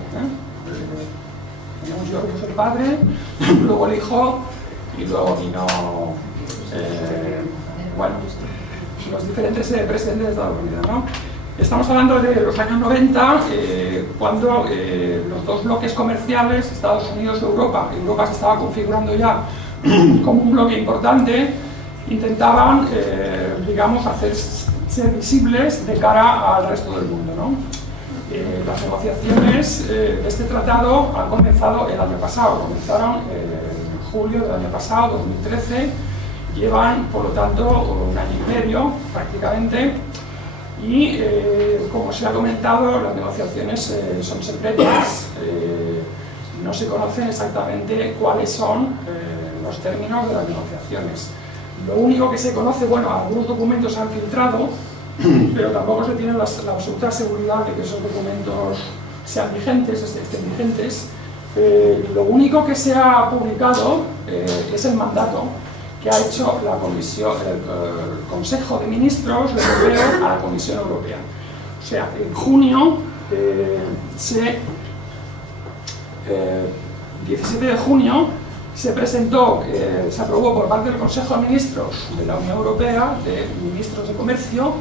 Teníamos George Bush el padre, luego el hijo, y luego vino, bueno, los diferentes presidentes de Estados Unidos, ¿no? Estamos hablando de los años 90, cuando los dos bloques comerciales, Estados Unidos y Europa se estaba configurando ya como un bloque importante, intentaban, digamos, ser visibles de cara al resto del mundo, ¿no? Las negociaciones de este tratado han comenzado el año pasado, comenzaron en julio del año pasado, 2013, llevan, por lo tanto, un año y medio prácticamente. Y, como se ha comentado, las negociaciones son secretas, no se conocen exactamente cuáles son los términos de las negociaciones. Lo único que se conoce, bueno, algunos documentos se han filtrado, pero tampoco se tiene la absoluta seguridad de que esos documentos sean vigentes, estén vigentes. Lo único que se ha publicado es el mandato que ha hecho la Comisión, el Consejo de Ministros Europeos a la Comisión Europea. O sea, en junio, 17 de junio, se presentó, se aprobó por parte del Consejo de Ministros de la Unión Europea, de Ministros de Comercio,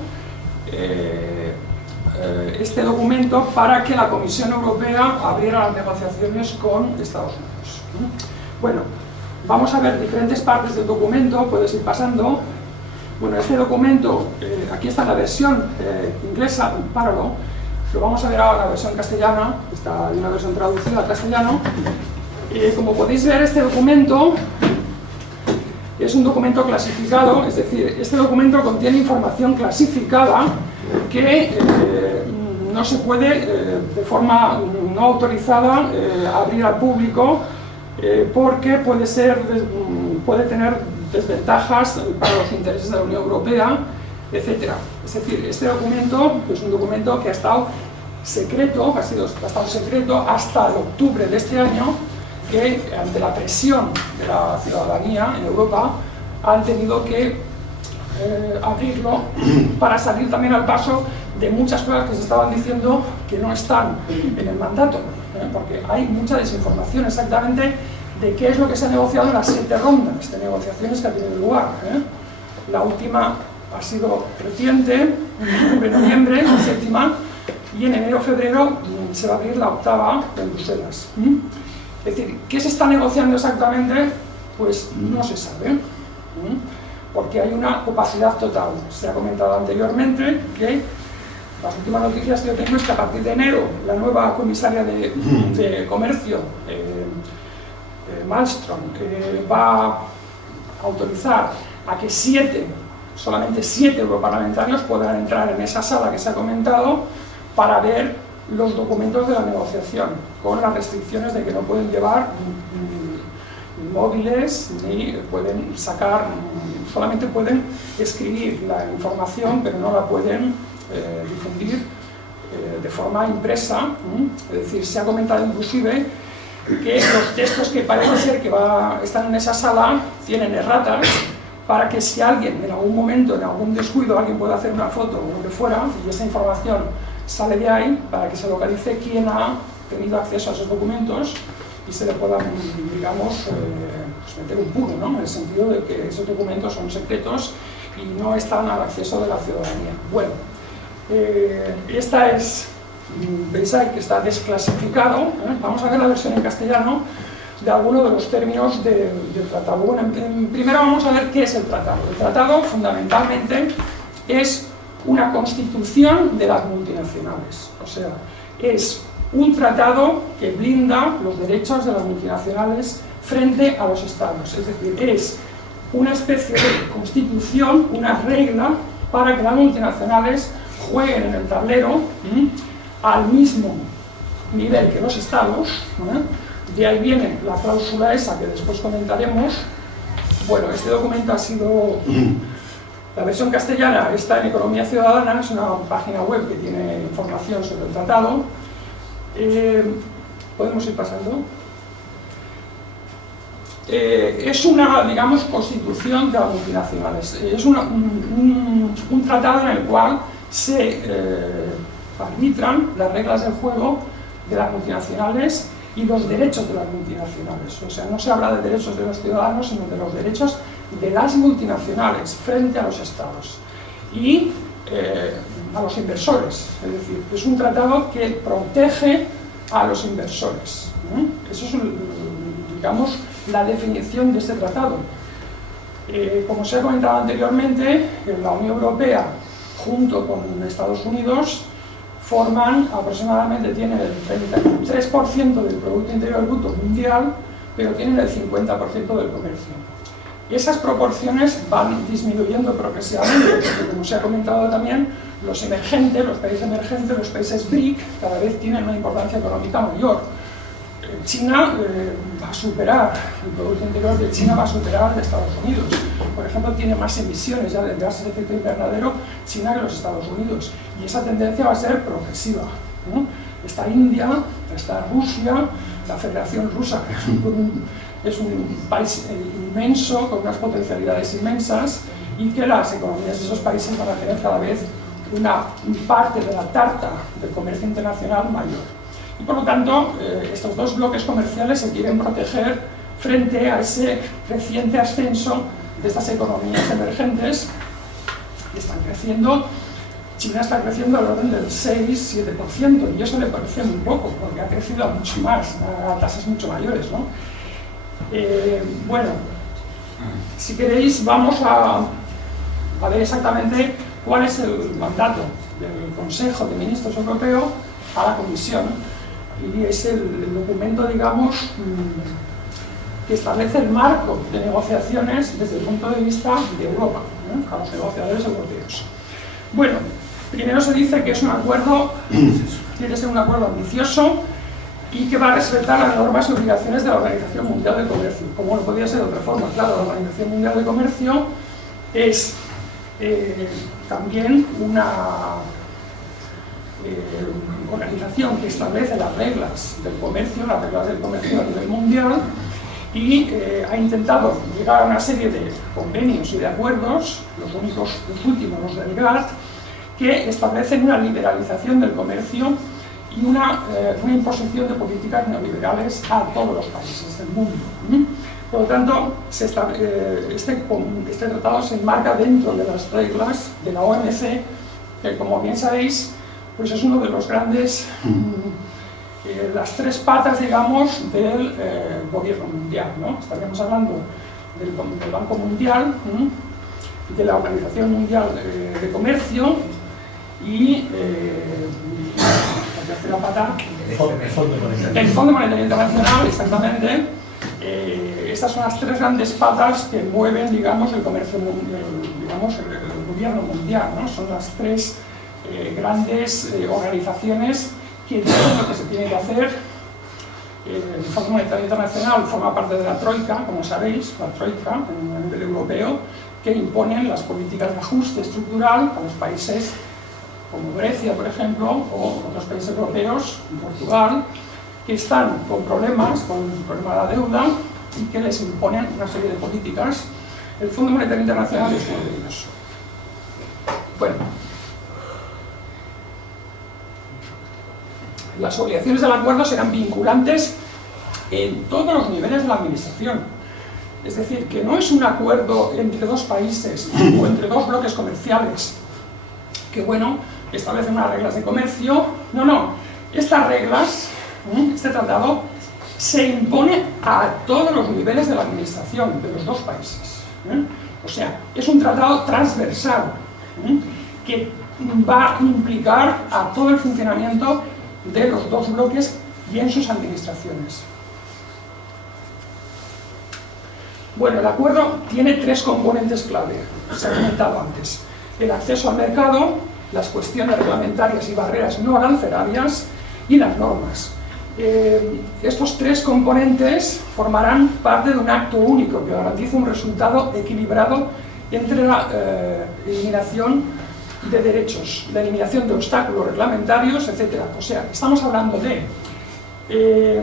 este documento para que la Comisión Europea abriera las negociaciones con Estados Unidos. Bueno, vamos a ver diferentes partes del documento, puedes ir pasando. Bueno, este documento, aquí está la versión inglesa, un párrafo. Lo vamos a ver ahora la versión castellana, está una versión traducida al castellano. Como podéis ver, este documento es un documento clasificado, es decir, este documento contiene información clasificada que no se puede de forma no autorizada abrir al público porque puede tener desventajas para los intereses de la Unión Europea, etc. Es decir, este documento es un documento que ha estado secreto, ha estado secreto hasta el octubre de este año, que ante la presión de la ciudadanía en Europa han tenido que abrirlo para salir también al paso de muchas cosas que se estaban diciendo que no están en el mandato, porque hay mucha desinformación exactamente de qué es lo que se ha negociado en las 7 rondas de negociaciones que han tenido lugar. La última ha sido reciente, en noviembre, la 7ª, y en enero-febrero se va a abrir la 8ª en Bruselas. Es decir, ¿qué se está negociando exactamente? Pues no se sabe, porque hay una opacidad total. Se ha comentado anteriormente que las últimas noticias que yo tengo es que a partir de enero la nueva comisaria de Comercio, Malmström, va a autorizar a que solamente 7 europarlamentarios puedan entrar en esa sala que se ha comentado para ver los documentos de la negociación, con las restricciones de que no pueden llevar móviles ni pueden sacar, solamente pueden escribir la información, pero no la pueden difundir de forma impresa. Es decir, se ha comentado inclusive que los textos que parece ser que están en esa sala tienen erratas, para que si alguien en algún momento, en algún descuido, alguien pueda hacer una foto o lo que fuera, y esa información sale de ahí, para que se localice quién ha tenido acceso a esos documentos y se le pueda, digamos, pues meter un puro, ¿no? En el sentido de que esos documentos son secretos y no están al acceso de la ciudadanía. Bueno, esta es, veis ahí que está desclasificado. Vamos a ver la versión en castellano de algunos de los términos del tratado. Bueno, primero vamos a ver qué es el tratado. El tratado, fundamentalmente, es una constitución de las multinacionales. O sea, es un tratado que blinda los derechos de las multinacionales frente a los estados. Es decir, es una especie de constitución, una regla para que las multinacionales jueguen en el tablero al mismo nivel que los estados. De ahí viene la cláusula esa que después comentaremos. Bueno, este documento ha sido... La versión castellana está en Economía Ciudadana, es una página web que tiene información sobre el tratado. ¿Podemos ir pasando? Es una, digamos, constitución de las multinacionales. Es un tratado en el cual se arbitran las reglas del juego de las multinacionales y los derechos de las multinacionales. O sea, no se habla de derechos de los ciudadanos, sino de los derechos de las multinacionales frente a los estados y a los inversores. Es decir, es un tratado que protege a los inversores. Eso es, digamos, la definición de este tratado. Como se ha comentado anteriormente, la Unión Europea, junto con Estados Unidos, forman aproximadamente, tienen el 33% del Producto Interior Bruto mundial, pero tienen el 50% del comercio. Y esas proporciones van disminuyendo progresivamente, porque como se ha comentado también, los emergentes, los países emergentes, los países BRIC, cada vez tienen una importancia económica mayor. China va a superar, el Producto Interior de China va a superar al de Estados Unidos. Por ejemplo, tiene más emisiones ya de gases de efecto invernadero China que los Estados Unidos. Y esa tendencia va a ser progresiva, ¿no? Está India, está Rusia, la Federación Rusa, que es un país inmenso, con unas potencialidades inmensas, y que las economías de esos países van a tener cada vez una parte de la tarta del comercio internacional mayor. Y por lo tanto, estos dos bloques comerciales se quieren proteger frente a ese creciente ascenso de estas economías emergentes que están creciendo China está creciendo al orden del 6-7%, y eso le parece muy poco, porque ha crecido mucho más, a tasas mucho mayores, ¿no? Bueno, si queréis vamos a ver exactamente cuál es el mandato del Consejo de Ministros Europeo a la Comisión, y es el documento, digamos, que establece el marco de negociaciones desde el punto de vista de Europa, a los negociadores europeos. Bueno, primero se dice que es un acuerdo, tiene que ser un acuerdo ambicioso y que va a respetar las normas y obligaciones de la Organización Mundial de Comercio. Como no podía ser de otra forma, claro, la Organización Mundial de Comercio es también una organización que establece las reglas del comercio a nivel mundial, y ha intentado llegar a una serie de convenios y de acuerdos, los últimos, los del GATT, que establecen una liberalización del comercio y una imposición de políticas neoliberales a todos los países del mundo. Por lo tanto, este tratado se enmarca dentro de las reglas de la OMC, que, como bien sabéis, pues es uno de los grandes, las tres patas, digamos, del gobierno mundial, ¿no? Estaríamos hablando del Banco Mundial, de la Organización Mundial de Comercio y la tercera pata, el Fondo Monetario Internacional, exactamente. Estas son las tres grandes patas que mueven, digamos, el comercio, digamos, el gobierno mundial, ¿no? Son las tres grandes organizaciones que dicen lo que se tiene que hacer. El Fondo Monetario Internacional forma parte de la Troika, como sabéis, la Troika a nivel europeo, que imponen las políticas de ajuste estructural a los países como Grecia, por ejemplo, o otros países europeos, Portugal, que están con problemas, con el problema de la deuda, y que les imponen una serie de políticas. El Fondo Monetario Internacional es uno de ellos. Bueno, las obligaciones del acuerdo serán vinculantes en todos los niveles de la administración. Es decir, que no es un acuerdo entre dos países o entre dos bloques comerciales que, bueno, establecen unas reglas de comercio. No, no. Estas reglas, este tratado, se impone a todos los niveles de la administración de los dos países. O sea, es un tratado transversal que va a implicar a todo el funcionamiento de los dos bloques y en sus administraciones. Bueno, el acuerdo tiene tres componentes clave, se ha comentado antes: el acceso al mercado, las cuestiones reglamentarias y barreras no arancelarias y las normas. Estos tres componentes formarán parte de un acto único que garantiza un resultado equilibrado entre la eliminación de derechos, la eliminación de obstáculos reglamentarios, etc. O sea, estamos hablando de,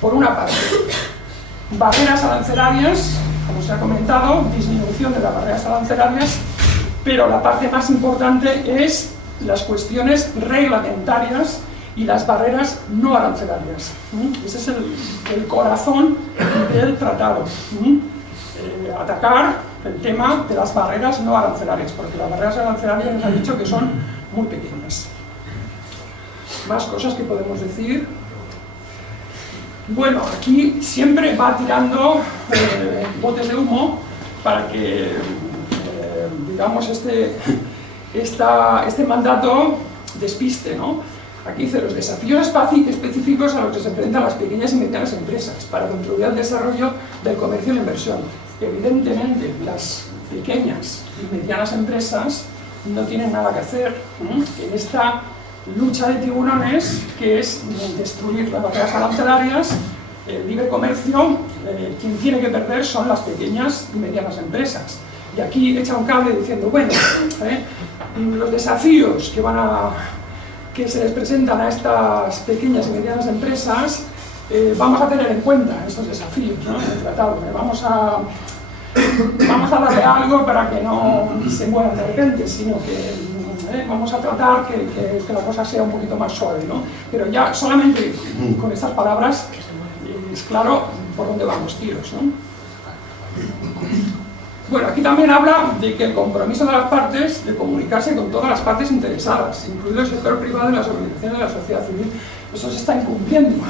por una parte, barreras arancelarias, como se ha comentado, disminución de las barreras arancelarias, pero la parte más importante es las cuestiones reglamentarias y las barreras no arancelarias. Ese es el corazón del tratado. Atacar el tema de las barreras no arancelarias, porque las barreras arancelarias nos han dicho que son muy pequeñas. Más cosas que podemos decir. Bueno, aquí siempre va tirando botes de humo para que, digamos, este mandato despiste, ¿no? Aquí dice los desafíos específicos a los que se enfrentan las pequeñas y medianas empresas para contribuir al desarrollo del comercio y la inversión. Evidentemente, las pequeñas y medianas empresas no tienen nada que hacer en esta lucha de tiburones, que es destruir las barreras arancelarias, el libre comercio. Quien tiene que perder son las pequeñas y medianas empresas. Y aquí echa un cable diciendo, bueno, los desafíos que se les presentan a estas pequeñas y medianas empresas, vamos a tener en cuenta estos desafíos, ¿no? En el tratado. Vamos a darle algo para que no se mueran de repente, sino que vamos a tratar que la cosa sea un poquito más suave, ¿no? Pero ya solamente con estas palabras es claro por dónde van los tiros, ¿no? Bueno, aquí también habla de que el compromiso de las partes de comunicarse con todas las partes interesadas, incluido el sector privado y las organizaciones de la sociedad civil. Eso se está incumpliendo.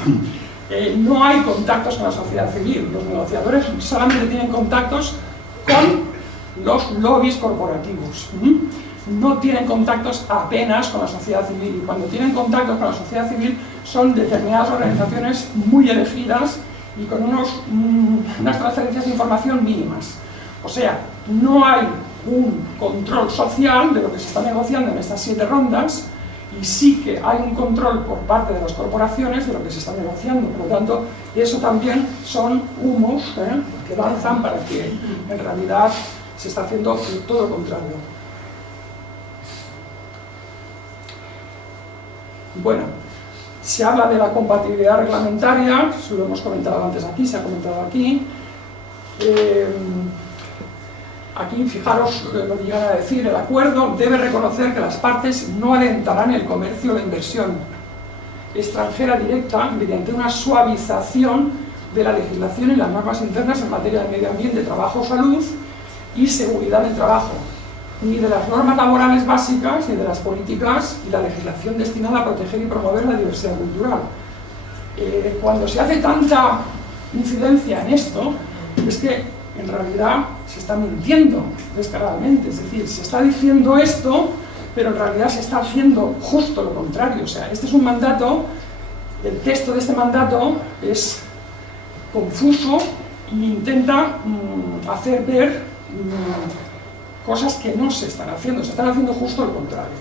No hay contactos con la sociedad civil. Los negociadores solamente tienen contactos con los lobbies corporativos. No tienen contactos apenas con la sociedad civil. Y cuando tienen contactos con la sociedad civil son determinadas organizaciones muy elegidas y con unas transferencias de información mínimas. O sea, no hay un control social de lo que se está negociando en estas 7 rondas y sí que hay un control por parte de las corporaciones de lo que se está negociando. Por lo tanto, eso también son humos que lanzan para que en realidad se está haciendo todo lo contrario. Bueno, se habla de la compatibilidad reglamentaria, eso lo hemos comentado antes aquí, se ha comentado aquí. Aquí, fijaros lo que llegan a decir, el acuerdo debe reconocer que las partes no alentarán el comercio o la inversión extranjera directa mediante una suavización de la legislación y las normas internas en materia de medio ambiente, trabajo, salud y seguridad del trabajo, ni de las normas laborales básicas, ni de las políticas y la legislación destinada a proteger y promover la diversidad cultural. Cuando se hace tanta incidencia en esto, es que en realidad se está mintiendo descaradamente, es decir, se está diciendo esto, pero en realidad se está haciendo justo lo contrario. O sea, este es un mandato, el texto de este mandato es confuso e intenta hacer ver cosas que no se están haciendo justo lo contrario.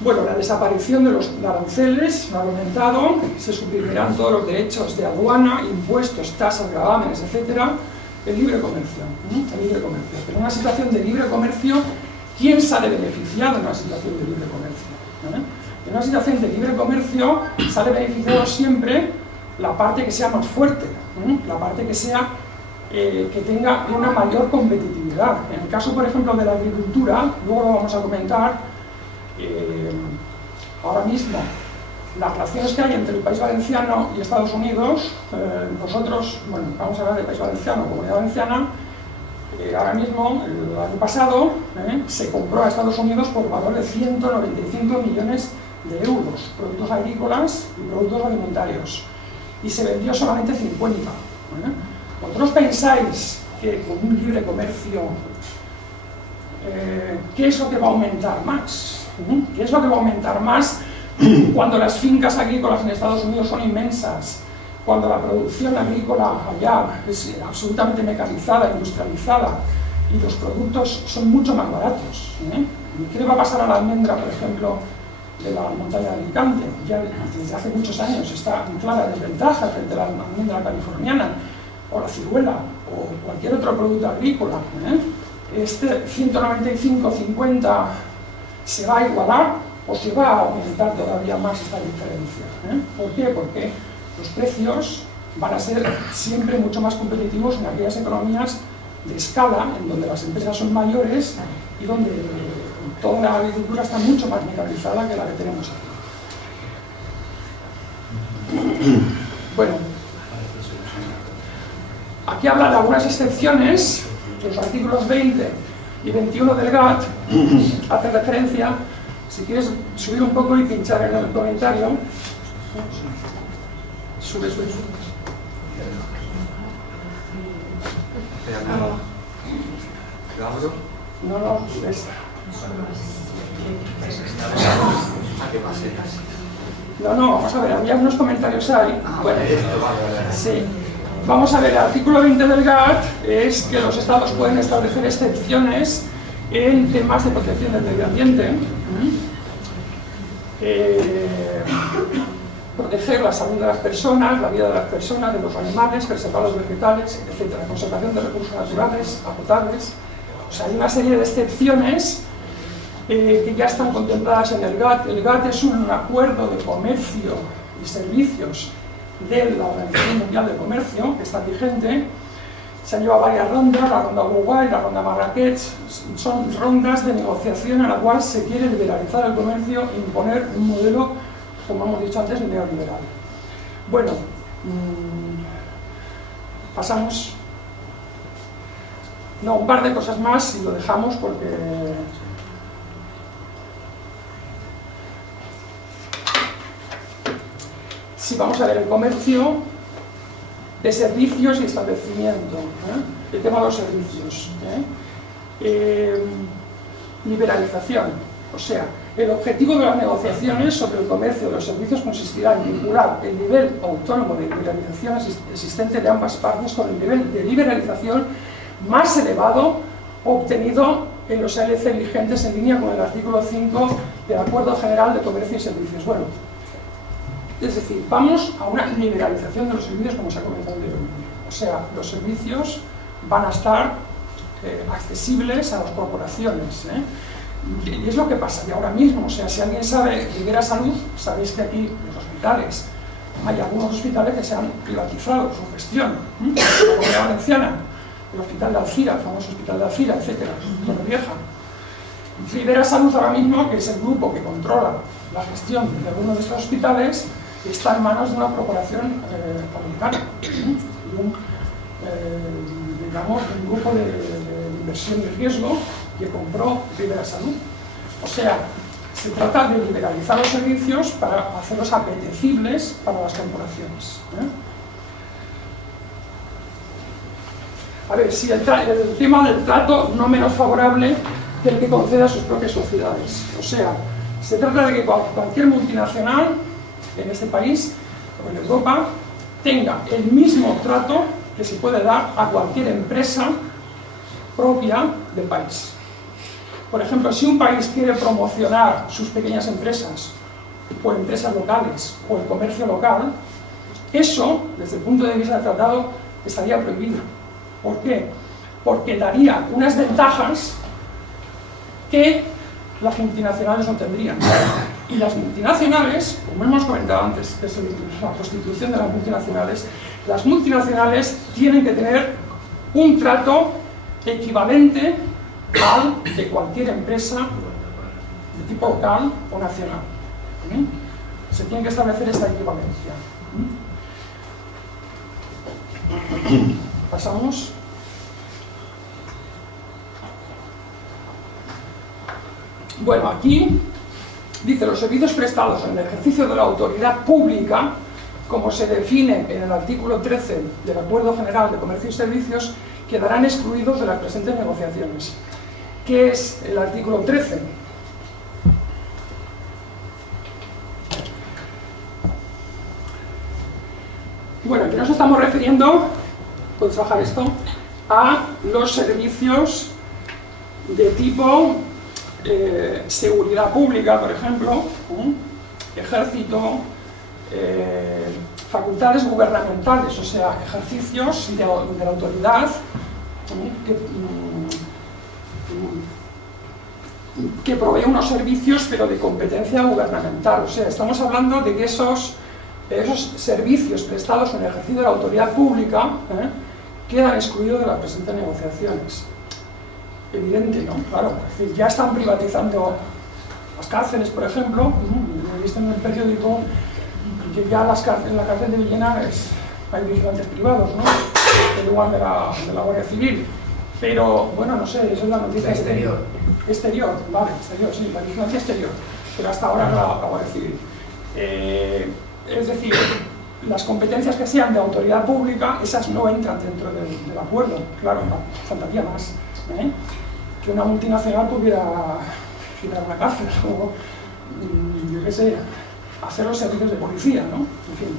Bueno, la desaparición de los aranceles, lo ha comentado, se suprimirán todos los derechos de aduana, impuestos, tasas, gravámenes, etcétera. El libre comercio, Pero en una situación de libre comercio, ¿quién sale beneficiado en una situación de libre comercio? En una situación de libre comercio sale beneficiado siempre la parte que sea más fuerte, la parte que tenga una mayor competitividad. En el caso, por ejemplo, de la agricultura, luego lo vamos a comentar, ahora mismo, las relaciones que hay entre el País Valenciano y Estados Unidos, nosotros, bueno, vamos a hablar del País Valenciano, Comunidad Valenciana, ahora mismo, el año pasado, se compró a Estados Unidos por valor de 195 millones de euros, productos agrícolas y productos alimentarios, y se vendió solamente 50. ¿Vosotros pensáis que con un libre comercio, qué es lo que va a aumentar más? ¿Qué es lo que va a aumentar más cuando las fincas agrícolas en Estados Unidos son inmensas, cuando la producción agrícola allá es absolutamente mecanizada, industrializada y los productos son mucho más baratos? ¿Qué le va a pasar a la almendra, por ejemplo, de la montaña de Alicante? Ya desde hace muchos años está en clara desventaja frente a la almendra californiana, o la ciruela, o cualquier otro producto agrícola. Este 195-50 se va a igualar o se va a aumentar todavía más esta diferencia. ¿Por qué? Porque los precios van a ser siempre mucho más competitivos en aquellas economías de escala, en donde las empresas son mayores y donde toda la agricultura está mucho más mecanizada que la que tenemos aquí. Bueno, aquí habla de algunas excepciones. Los artículos 20 y 21 del GATT hacen referencia. Si quieres subir un poco y pinchar en el comentario, sube. No, es... No, vamos a ver, había unos comentarios ahí. Bueno, sí. Vamos a ver, el artículo 20 del GATT es que los estados pueden establecer excepciones en temas de protección del medio ambiente, proteger la salud de las personas, la vida de las personas, de los animales, preservar los vegetales, etc. Conservación de recursos naturales, potables. O sea, hay una serie de excepciones que ya están contempladas en el GATT. El GATT es un acuerdo de comercio y servicios de la Organización Mundial de Comercio, que está vigente. Se han llevado varias rondas, la ronda Uruguay, la ronda Marrakech. Son rondas de negociación en la cual se quiere liberalizar el comercio e imponer un modelo, como hemos dicho antes, neoliberal. Bueno, pasamos. No, un par de cosas más y lo dejamos porque... Sí, vamos a ver el comercio de servicios y establecimiento, el tema de los servicios. Liberalización, o sea, el objetivo de las negociaciones sobre el comercio de los servicios consistirá en vincular el nivel autónomo de liberalización existente de ambas partes con el nivel de liberalización más elevado obtenido en los ALC vigentes en línea con el artículo 5 del Acuerdo General de Comercio y Servicios. Bueno, es decir, vamos a una liberalización de los servicios como se ha comentado anteriormente. O sea, los servicios van a estar accesibles a las corporaciones. Y es lo que pasa y ahora mismo. O sea, si alguien sabe Ribera Salud, sabéis que aquí los hospitales, hay algunos hospitales que se han privatizado su gestión. La Comunidad Valenciana, el Hospital de Alcira, el famoso Hospital de Alcira, etc. Torrevieja. Ribera Salud ahora mismo, que es el grupo que controla la gestión de algunos de estos hospitales, está en manos de una corporación americana, digamos, un grupo de inversión de riesgo que compró Ribera Salud. O sea, se trata de liberalizar los servicios para hacerlos apetecibles para las corporaciones. A ver, si el tema del trato no menos favorable del que concede a sus propias sociedades. O sea, se trata de que cualquier multinacional en este país o en Europa tenga el mismo trato que se puede dar a cualquier empresa propia del país. Por ejemplo, si un país quiere promocionar sus pequeñas empresas o empresas locales o el comercio local, eso, desde el punto de vista del tratado, estaría prohibido. ¿Por qué? Porque daría unas ventajas que las multinacionales no tendrían. Y las multinacionales, como hemos comentado antes, que es la constitución de las multinacionales tienen que tener un trato equivalente al de cualquier empresa de tipo local o nacional. Se tiene que establecer esta equivalencia. Pasamos. Bueno, aquí dice los servicios prestados en el ejercicio de la autoridad pública, como se define en el artículo 13 del Acuerdo General de Comercio y Servicios, quedarán excluidos de las presentes negociaciones. ¿Qué es el artículo 13? Bueno, aquí nos estamos refiriendo, ¿puedes bajar esto?, a los servicios de tipo seguridad pública, por ejemplo, ejército, facultades gubernamentales, o sea, ejercicios de la autoridad que provee unos servicios pero de competencia gubernamental. O sea, estamos hablando de que esos servicios prestados en el ejercicio de la autoridad pública quedan excluidos de las presentes negociaciones. Evidente, ¿no? Claro, es decir, ya están privatizando las cárceles, por ejemplo. He visto en el periódico que ya en la cárcel de Villena hay vigilantes privados, ¿no? En lugar de la Guardia Civil. Pero, bueno, no sé, eso es la noticia exterior. Exterior, vale, exterior, sí, la vigilancia exterior. Pero hasta ahora la Guardia Civil. Es decir, las competencias que sean de autoridad pública, esas no entran dentro del acuerdo. Claro, faltaría más. Que una multinacional pudiera girar una cárcel o, yo qué sé, hacer los servicios de policía, ¿no? En fin.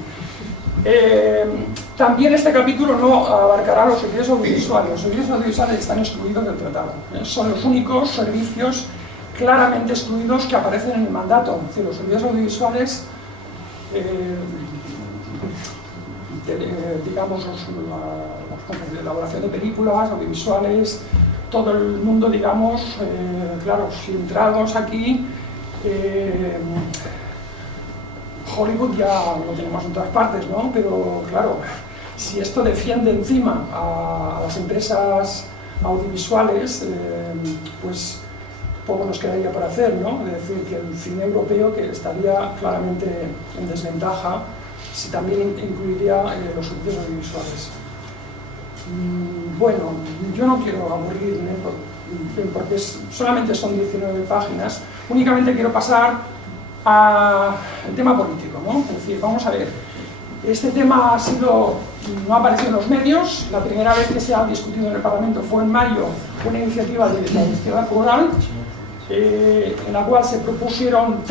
También este capítulo no abarcará los servicios audiovisuales. Los servicios audiovisuales están excluidos del tratado. Son los únicos servicios claramente excluidos que aparecen en el mandato. Es decir, los servicios audiovisuales, digamos, la elaboración de películas, audiovisuales, todo el mundo, digamos, claro, si entrados aquí, Hollywood ya lo tenemos en todas partes, ¿no? Pero, claro, si esto defiende encima a las empresas audiovisuales, pues poco nos quedaría por hacer, ¿no? Es decir, que el cine europeo que estaría claramente en desventaja si también incluiría los servicios audiovisuales. Bueno, yo no quiero aburrirme, porque solamente son 19 páginas. Únicamente quiero pasar al tema político, ¿no? Es decir, vamos a ver, este tema no ha aparecido en los medios. La primera vez que se ha discutido en el Parlamento fue en mayo, una iniciativa de la Izquierda Plural, en la cual se propusieron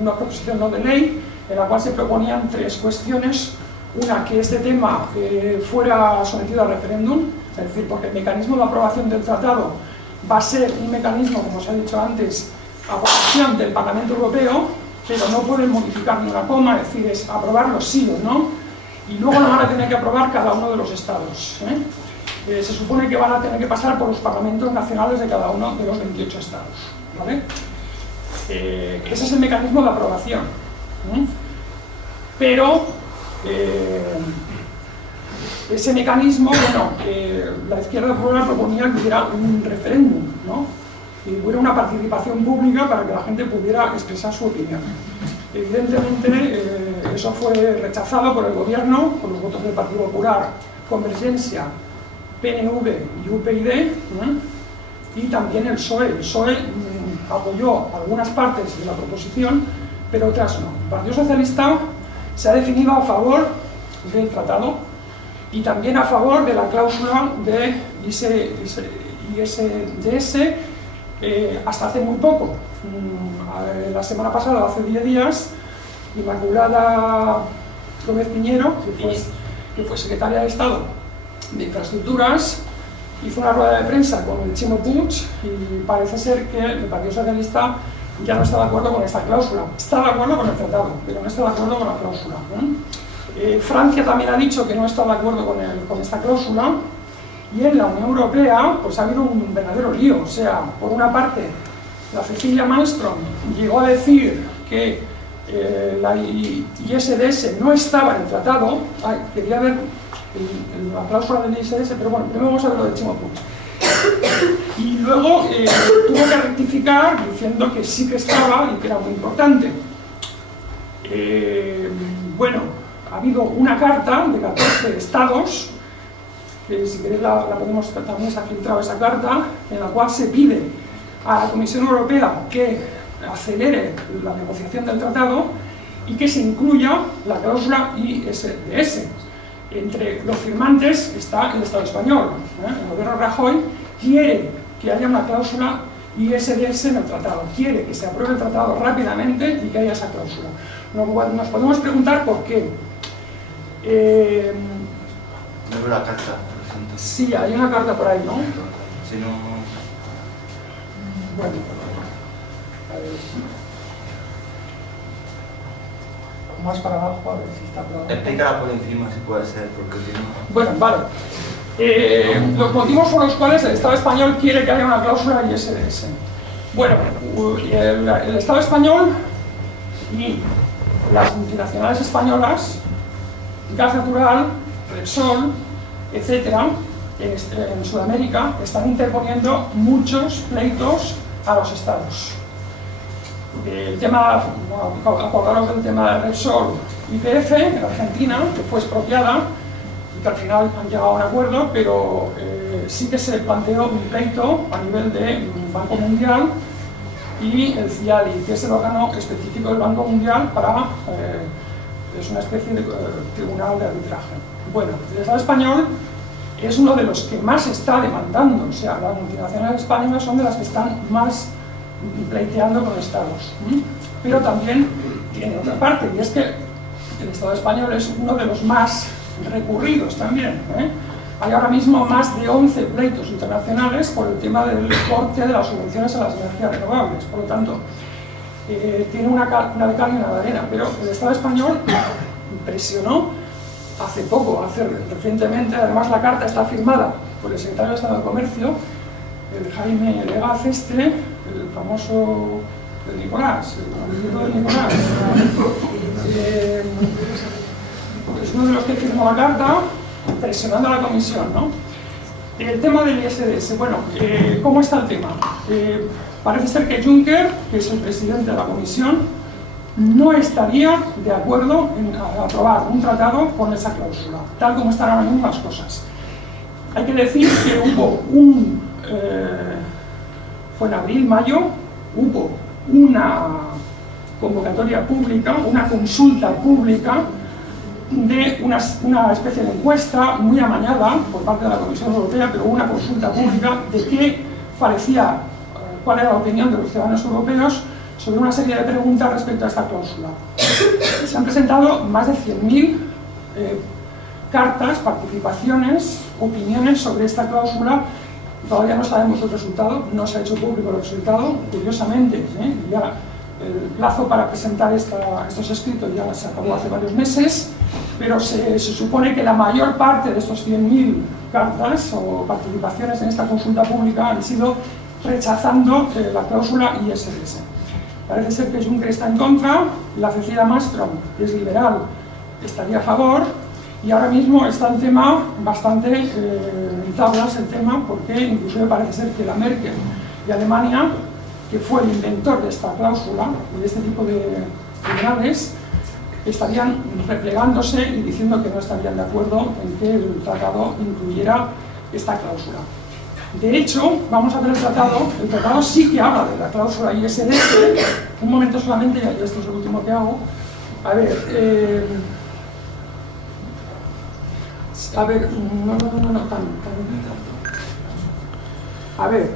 una proposición no de ley, en la cual se proponían 3 cuestiones. Una, que este tema fuera sometido a referéndum, es decir, porque el mecanismo de aprobación del tratado va a ser un mecanismo, como se ha dicho antes, aprobación del Parlamento Europeo, pero no pueden modificar ni una coma, es decir, es aprobarlo sí o no, y luego lo van a tener que aprobar cada uno de los estados. Se supone que van a tener que pasar por los parlamentos nacionales de cada uno de los 28 estados, ¿vale? Ese es el mecanismo de aprobación. Pero ese mecanismo, bueno, la Izquierda Plural proponía que hubiera un referéndum, ¿no? Y hubiera una participación pública para que la gente pudiera expresar su opinión. Evidentemente, eso fue rechazado por el gobierno, con los votos del Partido Popular, Convergencia, PNV y UPyD, y también el PSOE. El PSOE apoyó algunas partes de la proposición, pero otras no. El Partido Socialista se ha definido a favor del tratado y también a favor de la cláusula de ISDS hasta hace muy poco. La semana pasada, hace 10 días, Inmaculada Gómez Piñero, que fue secretaria de Estado de Infraestructuras, hizo una rueda de prensa con el Chimo Puig y parece ser que el Partido Socialista ya no está de acuerdo con esta cláusula. Está de acuerdo con el tratado, pero no está de acuerdo con la cláusula. Francia también ha dicho que no está de acuerdo con esta cláusula, y en la Unión Europea pues ha habido un verdadero lío. O sea, por una parte, la Cecilia Malmström llegó a decir que la ISDS no estaba en el tratado. Quería ver la cláusula del ISDS, pero bueno, primero vamos a ver lo de Chimo Puig. Y luego tuvo que rectificar diciendo que sí que estaba y que era muy importante. Bueno, ha habido una carta de 14 estados, que si queréis la podemos, también se ha filtrado esa carta, en la cual se pide a la Comisión Europea que acelere la negociación del tratado y que se incluya la cláusula ISDS. Entre los firmantes está el Estado español. El gobierno Rajoy quiere que haya una cláusula ISDS en el tratado, quiere que se apruebe el tratado rápidamente y que haya esa cláusula. Nos podemos preguntar por qué. No la carta, por ejemplo. Sí, hay una carta por ahí, ¿no? Si no... Bueno, a ver. Más para abajo, a ver si está por abajo. Explícala por encima si puede ser, porque si no... Bueno, vale. Los motivos por los cuales el Estado español quiere que haya una cláusula ISDS. Bueno, el Estado español y las multinacionales españolas, Gas Natural, Repsol, etcétera, en Sudamérica, están interponiendo muchos pleitos a los estados. El tema, acordaros del tema de Repsol YPF en Argentina, que fue expropiada y que al final han llegado a un acuerdo, pero sí que se planteó un pleito a nivel de Banco Mundial y el CIALI, que es el órgano específico del Banco Mundial para... es una especie de tribunal de arbitraje. Bueno, el Estado español es uno de los que más está demandando, o sea, las multinacionales españolas son de las que están más pleiteando con estados. Pero también tiene otra parte, y es que el Estado español es uno de los más recurridos también. Hay ahora mismo más de 11 pleitos internacionales por el tema del corte de las subvenciones a las energías renovables. Por lo tanto, tiene una de cal y una de arena, pero el Estado español presionó hace poco, recientemente, además la carta está firmada por el secretario de Estado de Comercio, el Jaime Legaz el famoso del Nicolás, el nieto del Nicolás. Es uno de los que firmó la carta presionando a la Comisión, ¿no? El tema del ISDS, bueno, ¿cómo está el tema? Parece ser que Juncker, que es el presidente de la Comisión, no estaría de acuerdo en aprobar un tratado con esa cláusula, tal como están ahora mismo las cosas. Hay que decir que hubo fue en abril, mayo, hubo una convocatoria pública, una consulta pública de una especie de encuesta muy amañada por parte de la Comisión Europea, pero una consulta pública de qué parecía, cuál era la opinión de los ciudadanos europeos sobre una serie de preguntas respecto a esta cláusula. Se han presentado más de 100.000 cartas, participaciones, opiniones sobre esta cláusula. Todavía no sabemos el resultado, no se ha hecho público el resultado, curiosamente, ya el plazo para presentar estos escritos ya se acabó hace varios meses, pero se supone que la mayor parte de estos 100.000 cartas o participaciones en esta consulta pública han sido rechazando la cláusula ISDS. Parece ser que Juncker está en contra, la Cecilia Malmström, que es liberal, estaría a favor, y ahora mismo está el tema bastante en tablas, el tema, porque incluso parece ser que la Merkel de Alemania, que fue el inventor de esta cláusula y de este tipo de tribunales, estarían replegándose y diciendo que no estarían de acuerdo en que el tratado incluyera esta cláusula. De hecho, vamos a ver el tratado sí que habla de la cláusula ISDS. Un momento solamente, y esto es lo último que hago. A ver, no, a ver.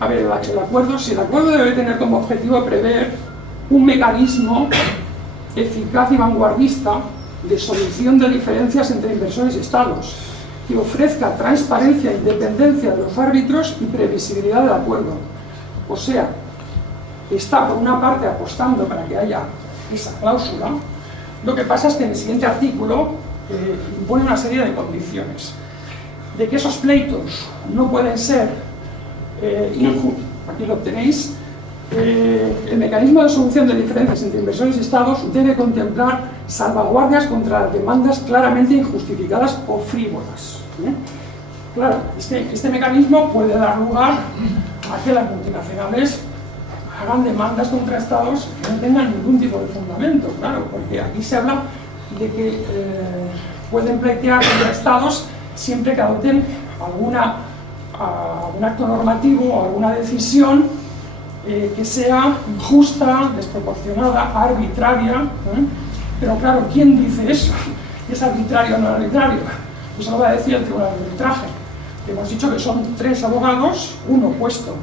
A ver, el acuerdo debe tener como objetivo prever un mecanismo eficaz y vanguardista de solución de diferencias entre inversores y estados, que ofrezca transparencia e independencia de los árbitros y previsibilidad del acuerdo. O sea, está por una parte apostando para que haya esa cláusula. Lo que pasa es que en el siguiente artículo impone una serie de condiciones. De que esos pleitos no pueden ser aquí lo tenéis. El mecanismo de solución de diferencias entre inversores y estados debe contemplar salvaguardias contra demandas claramente injustificadas o frívolas. Claro, este mecanismo puede dar lugar a que las multinacionales hagan demandas contra estados que no tengan ningún tipo de fundamento, claro, porque aquí se habla de que pueden pleitear contra estados siempre que adopten algún acto normativo o alguna decisión que sea injusta, desproporcionada, arbitraria, pero claro, ¿quién dice eso? ¿Es arbitrario o no arbitrario? Eso lo va a decir el Tribunal de Arbitraje. Hemos dicho que son 3 abogados, uno puesto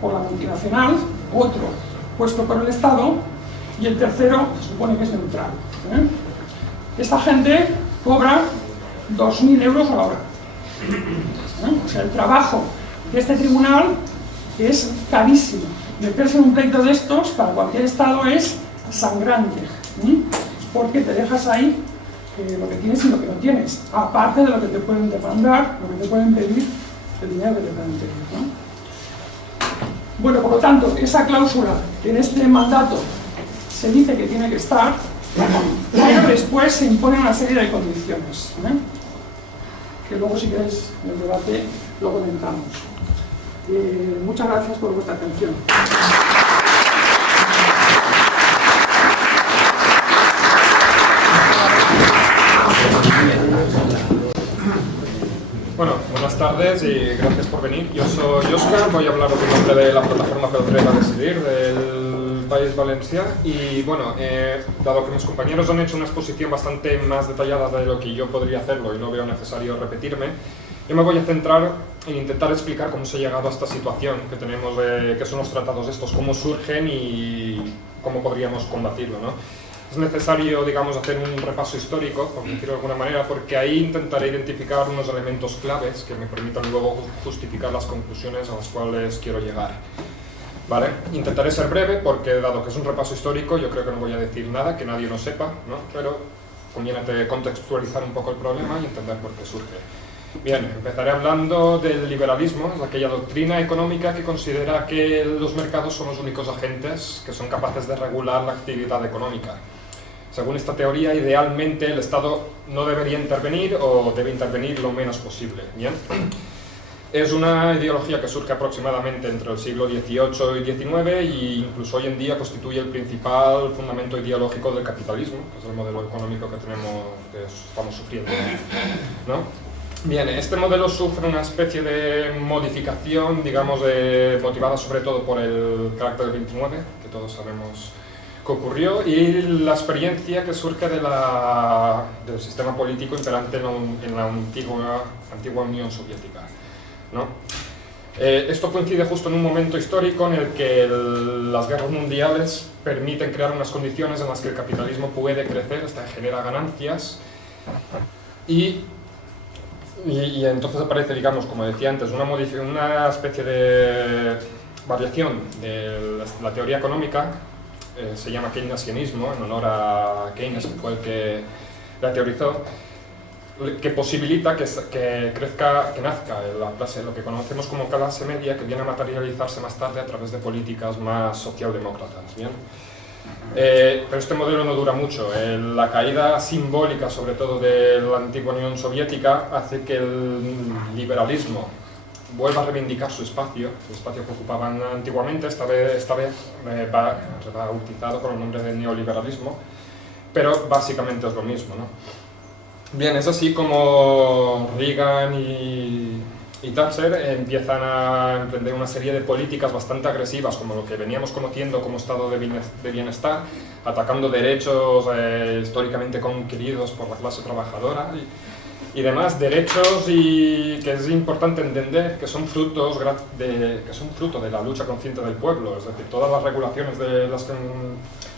por la multinacional, otro puesto por el Estado y el tercero se supone que es neutral. Esta gente cobra 2.000 euros a la hora. O sea, el trabajo de este tribunal es carísimo. Meterse en un pleito de estos para cualquier estado es sangrante, porque te dejas ahí lo que tienes y lo que no tienes, aparte de lo que te pueden demandar, lo que te pueden pedir, el dinero que te pueden pedir, Bueno, por lo tanto, esa cláusula que en este mandato se dice que tiene que estar, pero después se impone una serie de condiciones, que luego, si queréis, en el debate lo comentamos. Muchas gracias por vuestra atención. Bueno, buenas tardes y gracias por venir. Yo soy Óscar, voy a hablaros en nombre de la plataforma Pel a Decidir del País Valencià y bueno, dado que mis compañeros han hecho una exposición bastante más detallada de lo que yo podría hacerlo y no veo necesario repetirme, yo me voy a centrar en intentar explicar cómo se ha llegado a esta situación que tenemos, qué son los tratados estos, cómo surgen y cómo podríamos combatirlo, ¿no? Es necesario, digamos, hacer un repaso histórico, por decirlo de alguna manera, porque ahí intentaré identificar unos elementos claves que me permitan luego justificar las conclusiones a las cuales quiero llegar. ¿Vale? Intentaré ser breve porque, dado que es un repaso histórico, yo creo que no voy a decir nada que nadie no sepa, ¿no? Pero conviene contextualizar un poco el problema y entender por qué surge. Bien, empezaré hablando del liberalismo, es aquella doctrina económica que considera que los mercados son los únicos agentes que son capaces de regular la actividad económica. Según esta teoría, idealmente el Estado no debería intervenir o debe intervenir lo menos posible. ¿Bien? Es una ideología que surge aproximadamente entre el siglo XVIII y XIX e incluso hoy en día constituye el principal fundamento ideológico del capitalismo, que es el modelo económico que estamos sufriendo, ¿no? Bien, este modelo sufre una especie de modificación, digamos, motivada sobre todo por el carácter del 29, que todos sabemos que ocurrió, y la experiencia que surge del sistema político imperante en la antigua Unión Soviética, ¿no? Esto coincide justo en un momento histórico en el que las guerras mundiales permiten crear unas condiciones en las que el capitalismo puede crecer, hasta genera ganancias, y entonces aparece, digamos, como decía antes, una especie de variación de la teoría económica, se llama keynesianismo, en honor a Keynes, que fue el que la teorizó, que posibilita que nazca la clase, lo que conocemos como clase media, que viene a materializarse más tarde a través de políticas más socialdemócratas, ¿bien? Pero este modelo no dura mucho. La caída simbólica, sobre todo de la antigua Unión Soviética, hace que el liberalismo vuelva a reivindicar su espacio, el espacio que ocupaban antiguamente, esta vez va rebautizado con el nombre de neoliberalismo, pero básicamente es lo mismo, ¿no? Bien, es así como Reagan y Thatcher empiezan a emprender una serie de políticas bastante agresivas, como lo que veníamos conociendo como estado de bienestar, atacando derechos históricamente conqueridos por la clase trabajadora y demás derechos, y que es importante entender que son fruto de la lucha consciente del pueblo. Es decir, todas las regulaciones de las que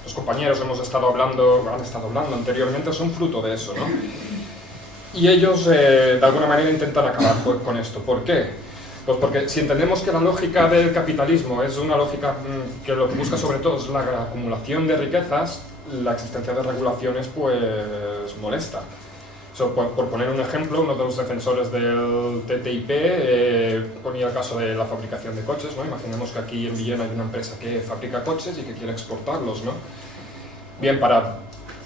los compañeros han estado hablando anteriormente son fruto de eso, ¿no? Y ellos de alguna manera intentan acabar con esto. ¿Por qué? Pues porque si entendemos que la lógica del capitalismo es una lógica que lo que busca sobre todo es la acumulación de riquezas, la existencia de regulaciones pues molesta. Por poner un ejemplo, uno de los defensores del TTIP ponía el caso de la fabricación de coches, ¿no? Imaginemos que aquí en Villena hay una empresa que fabrica coches y que quiere exportarlos, ¿no? Bien, para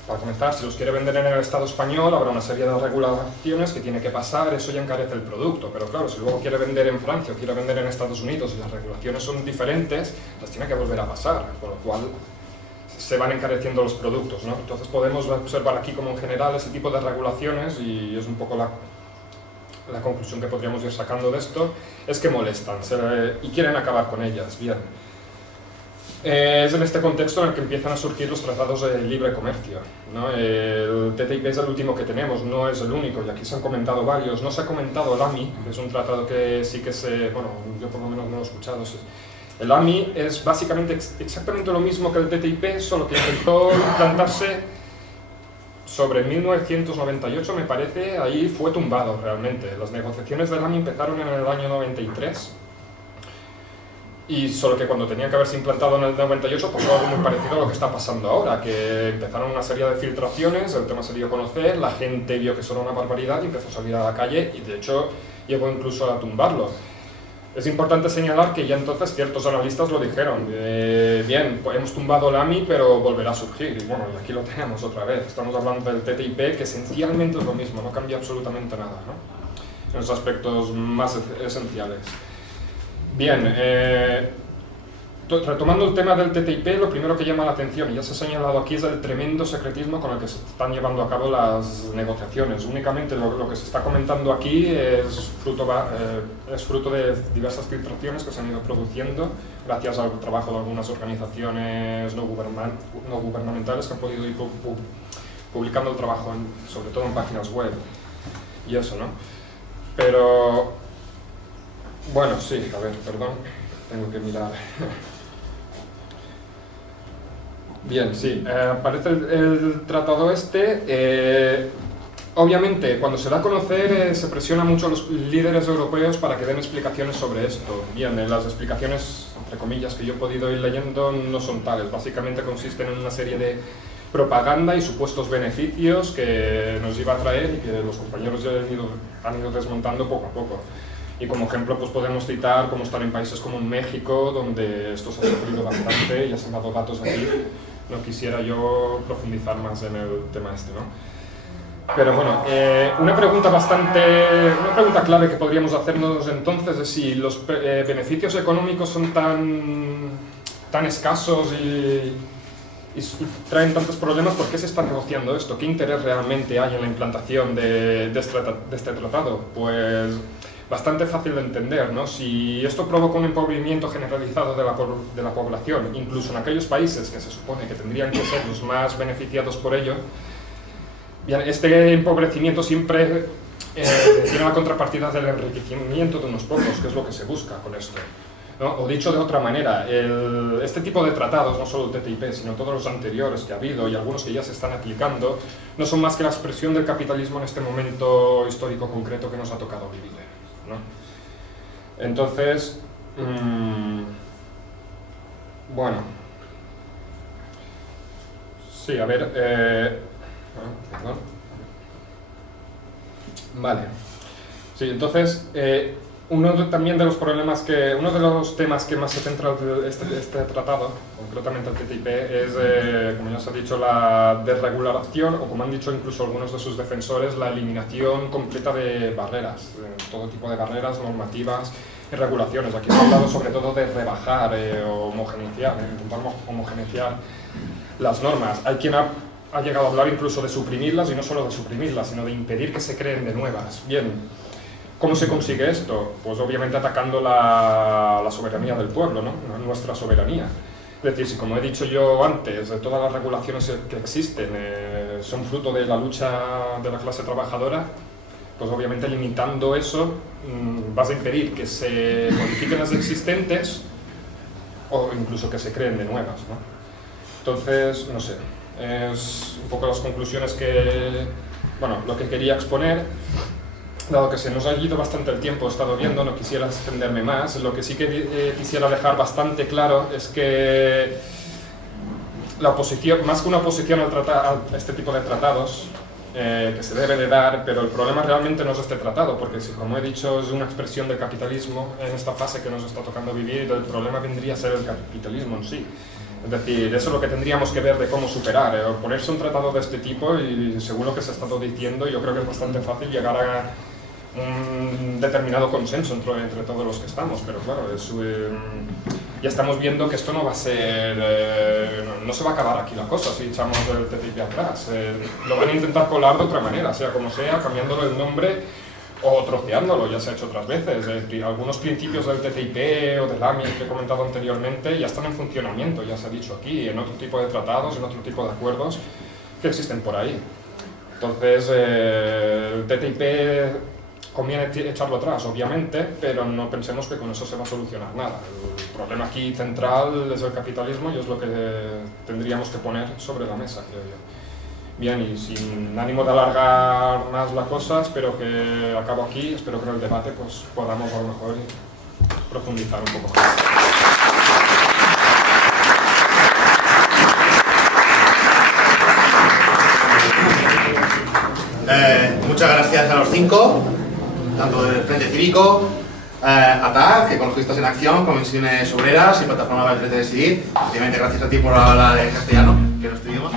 comenzar, si los quiere vender en el Estado español, habrá una serie de regulaciones que tiene que pasar, eso ya encarece el producto, pero claro, si luego quiere vender en Francia o quiere vender en Estados Unidos y las regulaciones son diferentes, las tiene que volver a pasar, con lo cual se van encareciendo los productos, ¿no? Entonces podemos observar aquí como en general ese tipo de regulaciones, y es un poco la conclusión que podríamos ir sacando de esto, es que molestan y quieren acabar con ellas. Bien. Es en este contexto en el que empiezan a surgir los tratados de libre comercio, ¿no? El TTIP es el último que tenemos, no es el único, y aquí se han comentado varios. No se ha comentado el AMI, que es un tratado que sí que bueno, yo por lo menos no lo he escuchado. El AMI es básicamente exactamente lo mismo que el TTIP, solo que intentó implantarse sobre 1998, me parece. Ahí fue tumbado realmente. Las negociaciones del AMI empezaron en el año 93, y solo que cuando tenían que haberse implantado en el 98 pasó algo muy parecido a lo que está pasando ahora, que empezaron una serie de filtraciones, el tema se dio a conocer, la gente vio que eso era una barbaridad y empezó a salir a la calle, y de hecho llegó incluso a tumbarlo. Es importante señalar que ya entonces ciertos analistas lo dijeron, bien, pues hemos tumbado el AMI, pero volverá a surgir, y bueno, y aquí lo tenemos otra vez. Estamos hablando del TTIP, que esencialmente es lo mismo, no cambia absolutamente nada, ¿no? En los aspectos más esenciales. Bien, retomando el tema del TTIP, lo primero que llama la atención, y ya se ha señalado aquí, es el tremendo secretismo con el que se están llevando a cabo las negociaciones. Únicamente lo que se está comentando aquí es fruto de diversas filtraciones que se han ido produciendo gracias al trabajo de algunas organizaciones no gubernamentales que han podido ir publicando el trabajo, sobre todo en páginas web y eso, ¿no? Pero bueno, sí, a ver, perdón, tengo que mirar. Bien, sí, aparece el tratado este. Obviamente, cuando se da a conocer, se presiona mucho a los líderes europeos para que den explicaciones sobre esto. Bien, las explicaciones, entre comillas, que yo he podido ir leyendo no son tales. Básicamente consisten en una serie de propaganda y supuestos beneficios que nos iba a traer y que los compañeros ya han ido desmontando poco a poco. Y como ejemplo pues podemos citar cómo estar en países como en México, donde esto se ha sufrido bastante, ya se han dado datos aquí, no quisiera yo profundizar más en el tema este, ¿no? Pero bueno, una pregunta clave que podríamos hacernos entonces es si los beneficios económicos son tan escasos y traen tantos problemas, ¿por qué se está negociando esto? ¿Qué interés realmente hay en la implantación de este tratado? Pues bastante fácil de entender, ¿no? Si esto provoca un empobramiento generalizado de la población, incluso en aquellos países que se supone que tendrían que ser los más beneficiados por ello, bien, este empobrecimiento siempre tiene la contrapartida del enriquecimiento de unos pocos, que es lo que se busca con esto, ¿no? O dicho de otra manera, este tipo de tratados, no solo el TTIP, sino todos los anteriores que ha habido y algunos que ya se están aplicando, no son más que la expresión del capitalismo en este momento histórico concreto que nos ha tocado vivir, ¿no? Entonces, bueno, sí, a ver, perdón. Vale, sí, entonces, uno de los temas que más se centra este tratado, concretamente el TTIP, es, como ya se ha dicho, la desregulación, o como han dicho incluso algunos de sus defensores, la eliminación completa de barreras, todo tipo de barreras, normativas y regulaciones. Aquí se ha hablado sobre todo de rebajar o intentar homogeneizar las normas. Hay quien ha llegado a hablar incluso de suprimirlas, y no solo de suprimirlas, sino de impedir que se creen de nuevas. Bien, ¿cómo se consigue esto? Pues obviamente atacando la soberanía del pueblo, ¿no? Nuestra soberanía. Es decir, si como he dicho yo antes, todas las regulaciones que existen son fruto de la lucha de la clase trabajadora, pues obviamente limitando eso vas a impedir que se modifiquen las existentes o incluso que se creen de nuevas, ¿no? Entonces, no sé, es un poco las conclusiones lo que quería exponer. Dado que se nos ha ido bastante el tiempo, he estado viendo, no quisiera extenderme más. Lo que sí que quisiera dejar bastante claro es que la oposición, más que una oposición a este tipo de tratados, que se debe de dar, pero el problema realmente no es este tratado, porque si, como he dicho, es una expresión del capitalismo en esta fase que nos está tocando vivir, el problema vendría a ser el capitalismo en sí. Es decir, eso es lo que tendríamos que ver de cómo superar, ponerse un tratado de este tipo, y según lo que se ha estado diciendo, yo creo que es bastante fácil llegar a un determinado consenso entre todos los que estamos, pero claro, ya estamos viendo que esto no va a ser, no se va a acabar aquí la cosa si echamos el TTIP atrás. Lo van a intentar colar de otra manera, sea como sea, cambiándolo el nombre o troceándolo, ya se ha hecho otras veces. Algunos principios del TTIP o del AMI que he comentado anteriormente ya están en funcionamiento, ya se ha dicho aquí, en otro tipo de tratados, en otro tipo de acuerdos que existen por ahí. Entonces, el TTIP conviene echarlo atrás, obviamente, pero no pensemos que con eso se va a solucionar nada. El problema aquí central es el capitalismo y es lo que tendríamos que poner sobre la mesa, creo yo. Bien, y sin ánimo de alargar más la cosa, espero que acabo aquí, espero que en el debate pues, podamos a lo mejor profundizar un poco más. Muchas gracias a los 5, tanto del Frente Cívico, ATAC, que Ecologistas en Acción, Comisiones Obreras y Plataforma para el Derecho a Decidir. Obviamente gracias a ti por hablar en castellano, que no estudiamos.